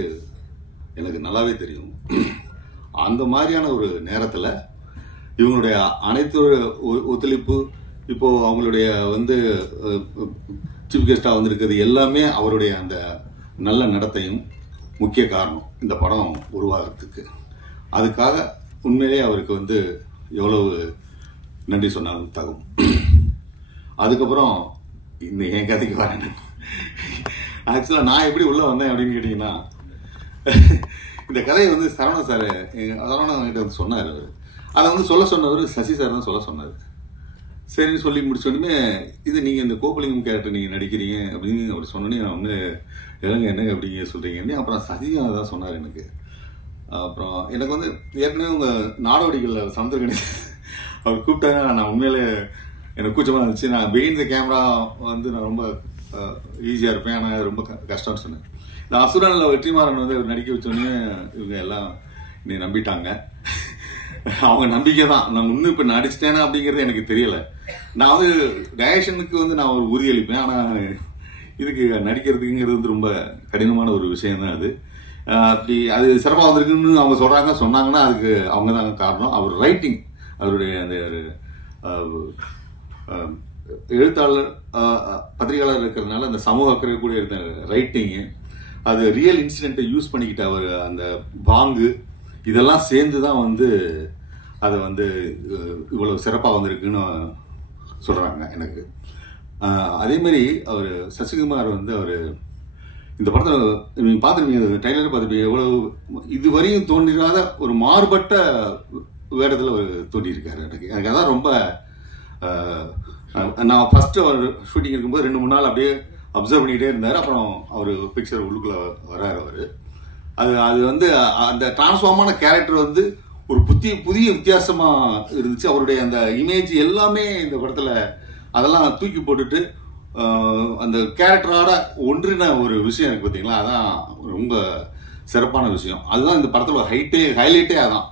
எனக்கு நல்லாவே தெரியும். அந்த மாதிரியான ஒரு நேரத்தில் இவங்களுடைய அனைத்து ஒத்துழைப்பு, இப்போ அவங்களுடைய வந்து சீஃப் கெஸ்டாக வந்திருக்கிறது எல்லாமே அவருடைய அந்த நல்ல நடத்தையும் முக்கிய காரணம் இந்த படம் உருவாகிறதுக்கு. அதுக்காக உண்மையிலே அவருக்கு வந்து எவ்வளவு நன்றி சொன்னாலும் தகும். அதுக்கப்புறம் இந்த என் கதைக்கு வரேன். ஆக்சுவலாக நான் எப்படி உள்ள வந்தேன் அப்படின்னு கேட்டீங்கன்னா, இந்த கதையை வந்து சரவணன் கிட்ட சொன்னார். அவர் அதை வந்து சொல்ல சொன்னவர் சசி சார் தான் சொல்ல சொன்னார். சரின்னு சொல்லி முடிச்சோடனே, இது நீங்கள் இந்த கோப்பலிங்கம் கேரக்டர் நீங்கள் நடிக்கிறீங்க அப்படின்னு அவர் சொன்னோன்னே நான் வந்து என்னங்க அப்படிங்க சொல்கிறீங்க. அப்புறம் சசியும் தான் சொன்னார் எனக்கு. அப்புறம் எனக்கு வந்து ஏற்கனவே உங்கள் நாடோடிகளில் சமுத்திரகணி அவர் கூப்பிட்டாங்க. நான் உண்மையிலே எனக்கு கூச்சமாக இருந்துச்சு. நான் பெயின் த கேமரா வந்து நான் ரொம்ப ஈஸியாக இருப்பேன், ஆனால் ரொம்ப கஷ்டம்னு சொன்னேன். இந்த அசுரனில் வெற்றிமாறன் வந்து நடிக்க வச்சோடனே இவங்க எல்லாம் நீ நம்பிட்டாங்க. அவங்க நம்பிக்கை தான். நான் இன்னும் இப்போ நடிச்சிட்டேனா அப்படிங்கிறது எனக்கு தெரியலை. நான் வந்து டைரக்ஷனுக்கு வந்து நான் ஒரு உறுதியளிப்பேன், ஆனால் இதுக்கு நடிக்கிறதுக்குங்கிறது வந்து ரொம்ப கடினமான ஒரு விஷயம் தான் அது. அப்படி அது சிறப்பாக வந்திருக்குன்னு அவங்க சொன்னாங்கன்னா அதுக்கு அவங்க தான் காரணம். அவர் ரைட்டிங், அவருடைய அந்த எழுத்தாளர் பத்திரிகையாளர் இருக்கிறதுனால அந்த சமூக அக்கறை கூட இருந்த ரைட்டிங்கு, அது ரியல் இன்சிடென்ட்டை யூஸ் பண்ணிக்கிட்ட அவர் அந்த பாங்கு, இதெல்லாம் சேர்ந்து தான் வந்து அதை வந்து இவ்வளவு சிறப்பாக வந்திருக்குன்னு சொல்றாங்க எனக்கு. அதே மாதிரி அவர் சசிகுமார் வந்து அவர் இந்த படத்தில் நீங்க பார்த்துருப்பீங்க, ட்ரைலர் பார்த்துருப்பீங்க, எவ்வளவு இதுவரையும் தோன்றிராத ஒரு மாறுபட்ட வேடத்தில் தோன்றியிருக்காரு. எனக்கு அதான் ரொம்ப நான் ஃபர்ஸ்ட் அவர் ஷூட்டிங் இருக்கும்போது 2-3 நாள் அப்படியே அப்சர்வ் பண்ணிக்கிட்டே இருந்தார். அப்புறம் அவர் பிக்சர் உள்ளுக்குள்ள வர்றாரு அவர். அது வந்து அந்த டிரான்ஸ்ஃபார்மான கேரக்டர் வந்து ஒரு புதிய வித்தியாசமா இருந்துச்சு. அவருடைய அந்த இமேஜ் எல்லாமே இந்த படத்துல அதெல்லாம் தூக்கி போட்டுட்டு அந்த கேரக்டரோட ஒன்றின ஒரு விஷயம் இருக்கு பார்த்தீங்களா, அதான் ரொம்ப சிறப்பான விஷயம். அதுதான் இந்த படத்தோட ஹைலைட்டே அதான்.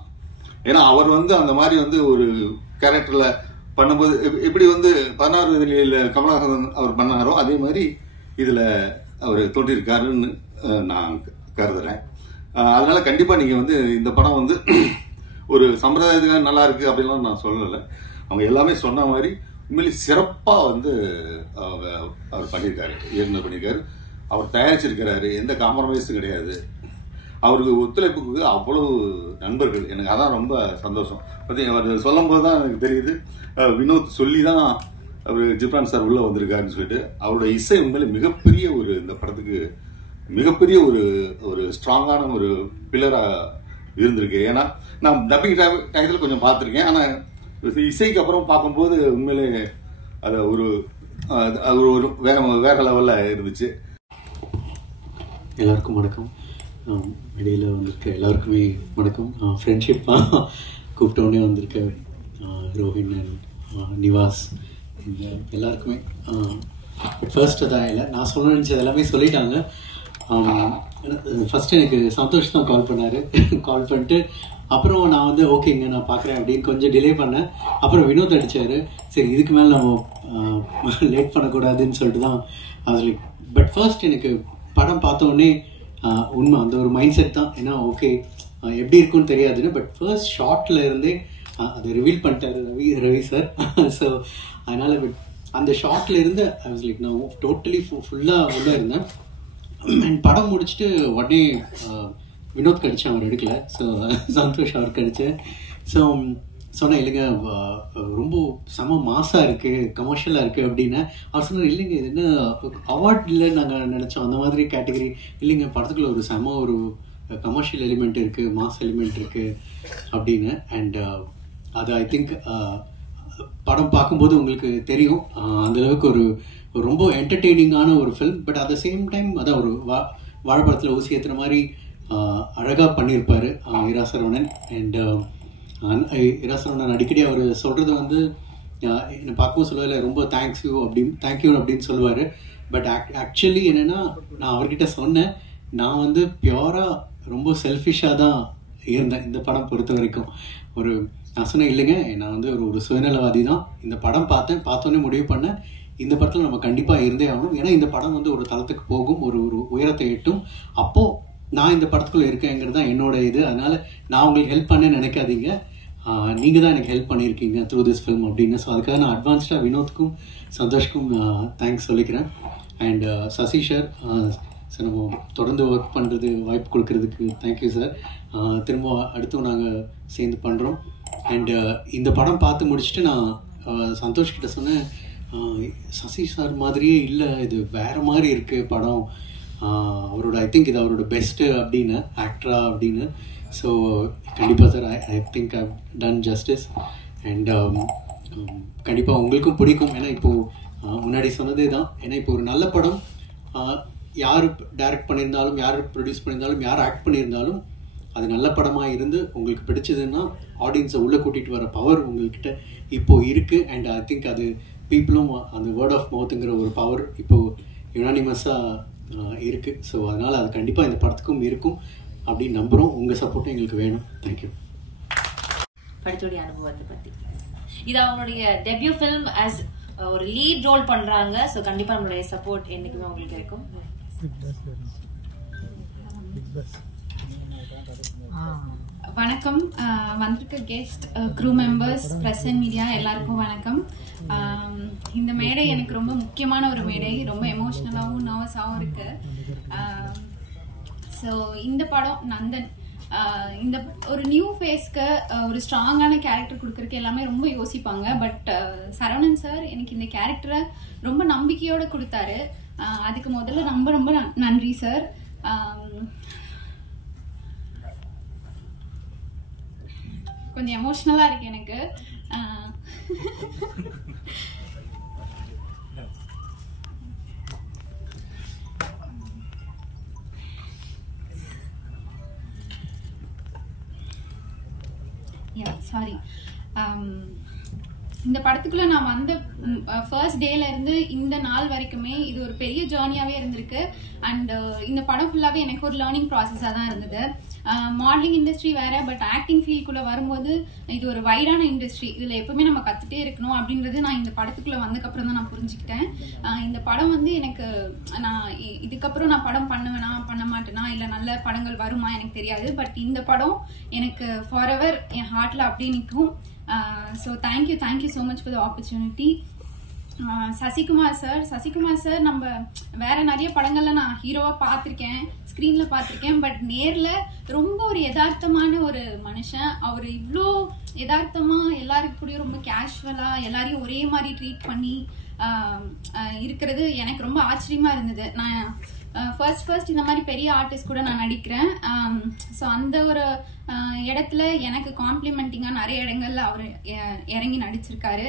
ஏன்னா அவர் வந்து அந்த மாதிரி வந்து ஒரு கேரக்டர்ல பண்ணும்போது எப்படி வந்து 16 வயதில் கமலஹாசன் அவர் பண்ணாரோ அதே மாதிரி இதுல அவர் தோன்றியிருக்காருன்னு நான் கருதுறேன். அதனால கண்டிப்பா நீங்க வந்து இந்த படம் வந்து ஒரு சம்பிரதாயத்துக்காக நல்லா இருக்கு அப்படின்லாம் நான் சொல்லலை. அவங்க எல்லாமே சொன்ன மாதிரி உண்மையிலே சிறப்பா வந்து அவர் பண்ணியிருக்காரு, இயக்குனர் பண்ணியிருக்காரு, அவர் தயாரிச்சிருக்கிறாரு. எந்த காம்ப்ரமைஸும் கிடையாது. அவருக்கு ஒத்துழைப்புக்கு அவ்வளவு நண்பர்கள். எனக்கு அதான் ரொம்ப சந்தோஷம். அவர் சொல்லும் போது தான் எனக்கு தெரியுது, வினோத் சொல்லி தான் அவர் ஜிப்ரான் சார் உள்ள வந்திருக்காருன்னு சொல்லிட்டு. அவரோட இசை உண்மையில மிகப்பெரிய ஒரு இந்த படத்துக்கு மிகப்பெரிய ஒரு ஸ்ட்ராங்கான ஒரு பில்லரா இருந்திருக்கு. ஏன்னா நான் டப்பிங் டயத்தில் கொஞ்சம் பார்த்துருக்கேன், ஆனா இசைக்கு அப்புறம் பார்க்கும்போது உண்மையிலே அது ஒரு வேற லெவல்ல இருந்துச்சு. எல்லாருக்கும் வணக்கம். இடையில வந்திருக்க எல்லாருக்குமே வணக்கம். ஃப்ரெண்ட்ஷிப்பாக கூப்பிட்டோன்னே வந்திருக்க ரோஹின் அண்ட் நிவாஸ் எல்லாருக்குமே ஃபர்ஸ்ட் தான் இல்லை, நான் சொல்ல நினச்சது எல்லாமே சொல்லிட்டாங்க. ஃபர்ஸ்ட் எனக்கு சந்தோஷ் தான் கால் பண்ணார். கால் பண்ணிட்டு அப்புறம் நான் வந்து ஓகேங்க நான் பார்க்குறேன் அப்படின்னு கொஞ்சம் டிலே பண்ணேன். அப்புறம் வினோத் அடித்தார். சரி இதுக்கு மேலே நம்ம லேட் பண்ணக்கூடாதுன்னு சொல்லிட்டு தான் அதில். பட் ஃபர்ஸ்ட் எனக்கு படம் பார்த்தோன்னே உண்மை அந்த ஒரு மைண்ட் செட் தான். ஏன்னா ஓகே எப்படி இருக்குன்னு தெரியாதுன்னு, பட் ஃபர்ஸ்ட் ஷார்ட்ல இருந்தே அதை ரிவீல் பண்ணிட்டாரு ரவி சார். ஸோ அதனால அந்த ஷார்ட்ல இருந்து ஐ வாஸ் லைக் நான் டோட்டலி ஃபுல்லாக உள்ளே இருந்தேன். அண்ட் படம் முடிச்சுட்டு உடனே வினோத் கடிச்சேன், அவர் எடுக்கல. ஸோ சந்தோஷ் அவர் கடிச்சேன். ஸோ சொன்னேன் இல்லைங்க ரொம்ப செம மாசாக இருக்குது, கமர்ஷியலாக இருக்குது அப்படின்னு. அவர் சொன்னார் இல்லைங்க இது என்ன அவார்ட் இல்லை நாங்கள் நினச்சோம் அந்த மாதிரி கேட்டகரி இல்லைங்க, படத்துக்குள்ள ஒரு செம ஒரு கமர்ஷியல் எலிமெண்ட் இருக்குது, மாஸ் எலிமெண்ட் இருக்குது அப்படின்னு. அண்ட் அது ஐ திங்க் படம் பார்க்கும்போது உங்களுக்கு தெரியும் அந்தளவுக்கு ஒரு ரொம்ப என்டர்டெய்னிங்கான ஒரு film. But at the same time அதான் ஒரு வாழைப்பழத்தில் ஊசி ஏற்றுற மாதிரி அழகாக பண்ணியிருப்பார் இரா சரவணன். அண்ட் இரா சரவணன் அடிக்கடி அவர் சொல்கிறது வந்து என்னை பார்க்கவும் சொல்லுவார், ரொம்ப தேங்க்யூ அப்படின்னு சொல்லுவார். பட் ஆக்சுவலி என்னென்னா நான் அவர்கிட்ட சொன்னேன், நான் வந்து பியூராக ரொம்ப செல்ஃபிஷாக தான் இருந்தேன் இந்த படம் பொறுத்த வரைக்கும். நான் சொன்னேன், இல்லைங்க நான் வந்து ஒரு சுயநலவாதி தான். இந்த படம் பார்த்தோன்னே முடிவு பண்ணேன், இந்த படத்தில் நம்ம கண்டிப்பாக இருந்தே ஆகணும். ஏன்னா இந்த படம் வந்து ஒரு தளத்துக்கு போகும், ஒரு உயரத்தை எட்டும். அப்போது நான் இந்த படத்துக்குள்ளே இருக்கேங்கிறது தான் என்னோட இது. அதனால் நான் உங்களுக்கு ஹெல்ப் பண்ண நினைக்காதீங்க, நீங்கள் தான் எனக்கு ஹெல்ப் பண்ணியிருக்கீங்க த்ரூ திஸ் ஃபில்ம் அப்படின்னு. ஸோ அதுக்காக நான் அட்வான்ஸ்டாக வினோத்துக்கும் சந்தோஷ்க்கும் தேங்க்ஸ் சொல்லிக்கிறேன். அண்ட் சசி சார் நம்ம தொடர்ந்து ஒர்க் பண்ணுறது வாய்ப்பு கொடுக்கறதுக்கு தேங்க்யூ சார். திரும்ப அடுத்தும் நாங்கள் சேர்ந்து பண்ணுறோம். அண்டு இந்த படம் பார்த்து முடிச்சுட்டு நான் சந்தோஷ்கிட்ட சொன்னேன், சசி சார் மாதிரியே இல்லை, இது வேறு மாதிரி இருக்குது படம், அவரோட ஐ திங்க் இது அவரோட பெஸ்ட்டு அப்படின்னு ஆக்டரா அப்படின்னு. ஸோ கண்டிப்பாக sir I think I done justice. And கண்டிப்பாக உங்களுக்கும் பிடிக்கும். ஏன்னா இப்போது முன்னாடி சொன்னதே தான், ஏன்னா இப்போ ஒரு நல்ல படம் யார் டைரக்ட் பண்ணியிருந்தாலும், யார் ப்ரொடியூஸ் பண்ணியிருந்தாலும், யார் ஆக்ட் பண்ணியிருந்தாலும் அது நல்ல படமாக இருந்து உங்களுக்கு பிடிச்சதுன்னா ஆடியன்ஸை உள்ளே கூட்டிகிட்டு வர பவர் உங்கள்கிட்ட இப்போது இருக்குது. அண்ட் ஐ திங்க் அது பீப்புளும் அந்த வேர்ட் ஆஃப் மவுத்துங்கிற ஒரு பவர் இப்போது யுனானிமஸாக இருக்குது. ஸோ அதனால் அது கண்டிப்பாக இந்த படத்துக்கும் இருக்கும் அப்படின்னு நம்புகிறோம். உங்கள் சப்போர்ட்டும் எங்களுக்கு வேணும். தேங்க்யூ. படத்துடைய அனுபவத்தை பற்றி, இது அவங்களுடைய டெபியூ ஃபிலிம் ஆஸ் ஒரு லீட் ரோல் பண்ணுறாங்க. ஸோ கண்டிப்பாக நம்மளுடைய சப்போர்ட் என்றைக்குமே உங்களுக்கு இருக்கும். வணக்கம். வந்திருக்க guest, crew members, press and media எல்லாருக்கும் வணக்கம். இந்த மேடை எனக்கு ரொம்ப முக்கியமான ஒரு மேடை, ரொம்ப எமோஷ்னலாகவும் நர்வஸாகவும் இருக்கு. ஸோ இந்த படம் நந்தன், இந்த ஒரு நியூ ஃபேஸ்க்கு ஒரு ஸ்ட்ராங்கான கேரக்டர் கொடுக்கறதுக்கு எல்லாமே ரொம்ப யோசிப்பாங்க. பட் சரவணன் சார் எனக்கு இந்த கேரக்டரை ரொம்ப நம்பிக்கையோடு கொடுத்தாரு. அதுக்கு முதல்ல ரொம்ப ரொம்ப நன்றி சார். கொஞ்சம் எமோஷ்னலாக இருக்கு எனக்கு. சாரி, இந்த படத்துக்குள்ள நான் வந்த ஃபர்ஸ்ட் டேல இருந்து இந்த நாள் வரைக்குமே இது ஒரு பெரிய ஜேர்னியாவே இருந்திருக்கு. அண்ட் இந்த படம் ஃபுல்லாவே எனக்கு ஒரு லேர்னிங் ப்ராசஸாக தான் இருந்தது. மாடலிங் இண்டஸ்ட்ரி வேற, பட் ஆக்டிங் ஃபீல்டுக்குள்ள வரும்போது இது ஒரு வைடான இண்டஸ்ட்ரி, இதுல எப்பவுமே நம்ம கத்துட்டே இருக்கணும் அப்படின்றது நான் இந்த படத்துக்குள்ள வந்ததுக்கப்புறம் தான் நான் புரிஞ்சுக்கிட்டேன். இந்த படம் வந்து எனக்கு, நான் இதுக்கப்புறம் நான் படம் பண்ணுவேனா பண்ண மாட்டேனா இல்லை நல்ல படங்கள் வருமா எனக்கு தெரியாது. பட் இந்த படம் எனக்கு ஃபார் எவர் என் ஹார்ட்ல அப்படியே நிற்கும். So thank you so much for the opportunity. Sasikumar sir நம்ம வேற நிறைய படங்கள்ல நான் ஹீரோவா பார்த்திருக்கேன், ஸ்கிரீன்ல பார்த்திருக்கேன். பட் நேர்ல ரொம்ப ஒரு யதார்த்தமான ஒரு மனுஷன். அவர் இவ்வளோ யதார்த்தமா எல்லாருக்கும் கூடயும் ரொம்ப கேஷுவலா எல்லாரையும் ஒரே மாதிரி ட்ரீட் பண்ணி இருக்கிறது எனக்கு ரொம்ப ஆச்சரியமா இருந்தது. நான் ஃபர்ஸ்ட் இந்த மாதிரி பெரிய ஆர்டிஸ்ட் கூட நான் நடிக்கிறேன். ஸோ அந்த ஒரு இடத்துல எனக்கு காம்ப்ளிமெண்டிங்காக நிறைய இடங்கள்ல அவர் இறங்கி நடிச்சிருக்காரு.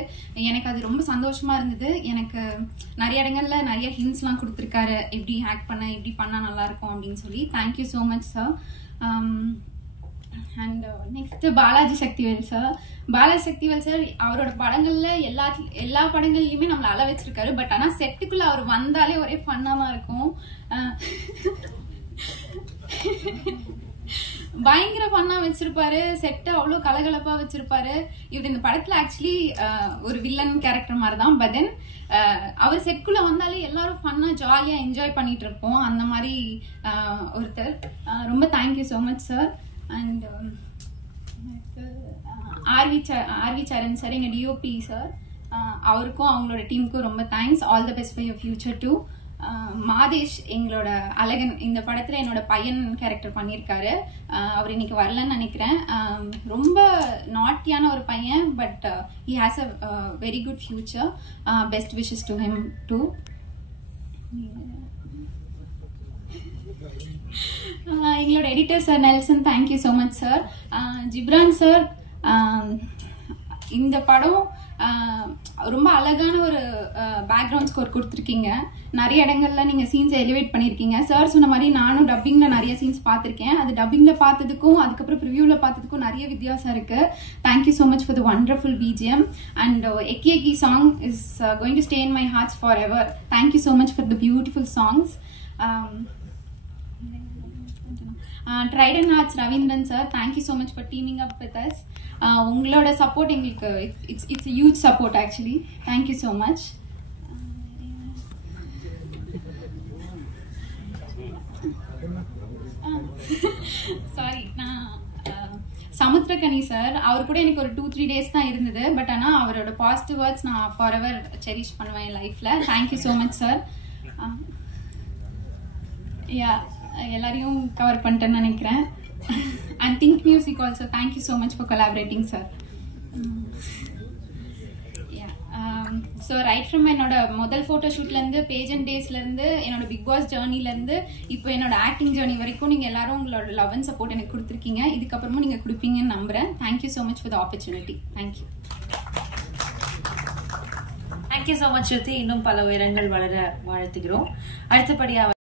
எனக்கு அது ரொம்ப சந்தோஷமா இருந்தது. எனக்கு நிறைய இடங்கள்ல நிறைய ஹிண்ட்ஸ்லாம் கொடுத்துருக்காரு, எப்படி ஆக்ட் பண்ண, எப்படி பண்ணால் நல்லா இருக்கும் அப்படின்னு சொல்லி. Thank you so much sir. And next Balaji Sakthivel sir அவரோட படங்கள்ல எல்லா படங்கள்லயுமே நம்மளை அள வச்சிருக்காரு. பட் ஆனா செட்டுக்குள்ள அவர் வந்தாலே ஒரே ஃபன்னா தான் இருக்கும், பயங்கர ஃபன்னா வச்சிருப்பாரு. செட்டை அவ்வளோ கலகலப்பா வச்சிருப்பாரு. இவர் இந்த படத்துல ஆக்சுவலி ஒரு வில்லன் கேரக்டர் மாதிரி தான். பட் தென் அவர் செட்குள்ள வந்தாலே எல்லாரும் ஃபன்னா ஜாலியா என்ஜாய் பண்ணிட்டு இருப்போம். அந்த மாதிரி ஒருத்தர். ரொம்ப thank you so much sir. And R V Saran sir, எங்கள் டிஓபி சார், அவருக்கும் அவங்களோட டீமுக்கும் ரொம்ப thanks. All the best for your future too. Madhesh, எங்களோட அழகன், இந்த படத்தில் என்னோட பையன் கேரக்டர் பண்ணியிருக்காரு. அவர் இன்னைக்கு வரலன்னு நினைக்கிறேன். ரொம்ப நாட்டியான ஒரு பையன், but he has a very good future. Best wishes to him too. எங்களோட editor sir Nelson, thank you so much sir. Ghibran sir, இந்த படம் ரொம்ப அழகான ஒரு பேக்ரவுண்ட் ஸ்கோர் கொடுத்துருக்கீங்க. நிறைய இடங்கள்ல நீங்க சீன்ஸ் எலிவேட் பண்ணிருக்கீங்க. சார் சொன்ன மாதிரி நானும் டப்பிங்ல நிறைய சீன்ஸ் பார்த்திருக்கேன். அது டப்பிங்ல பார்த்ததுக்கும் அதுக்கப்புறம் ப்ரிவியூல பார்த்ததுக்கும் நிறைய வித்தியாசம் இருக்கு. Thank you so much for the wonderful BGM and எக்கி எக்கி song is going to stay in my hearts forever. Thank you so much for the beautiful songs. Trident Arts Ravindran sir, thank you so much for teaming up with us. உங்களோட support எங்களுக்கு it's a huge support actually. Thank you so much. Sorry, நான் Samuthirakani sir அவர் கூட எனக்கு ஒரு 2-3 days தான் இருந்தது. But ஆனால் அவரோட பாசிட்டிவ் வேர்ட்ஸ் நான் ஃபார் எவர் செரிஷ் பண்ணுவேன் என் லைஃப்ல. Thank you so much sir. Yeah, எல்லாரையும் கவர் பண்ணிட்டேன்னு நினைக்கிறேன். And think music also thank you so much for collaborating sir. So right from என்னோட முதல் ஃபோட்டோ ஷூட்லேருந்து பேஜன் டேஸ்லேருந்து என்னோட பிக் பாஸ் ஜேர்னிலேருந்து இப்போ என்னோட ஆக்டிங் ஜேர்னி வரைக்கும் நீங்கள் எல்லாரும் உங்களோட லவ் அண்ட் சப்போர்ட் எனக்கு கொடுத்துருக்கீங்க. இதுக்கப்புறமும் நீங்கள் கொடுப்பீங்கன்னு நம்புகிறேன். Thank you so much for the opportunity. Thank you. Thank you so much Shruti. இன்னும் பல உயரங்கள் வளர வாழ்த்துகிறோம். அடுத்தபடியாக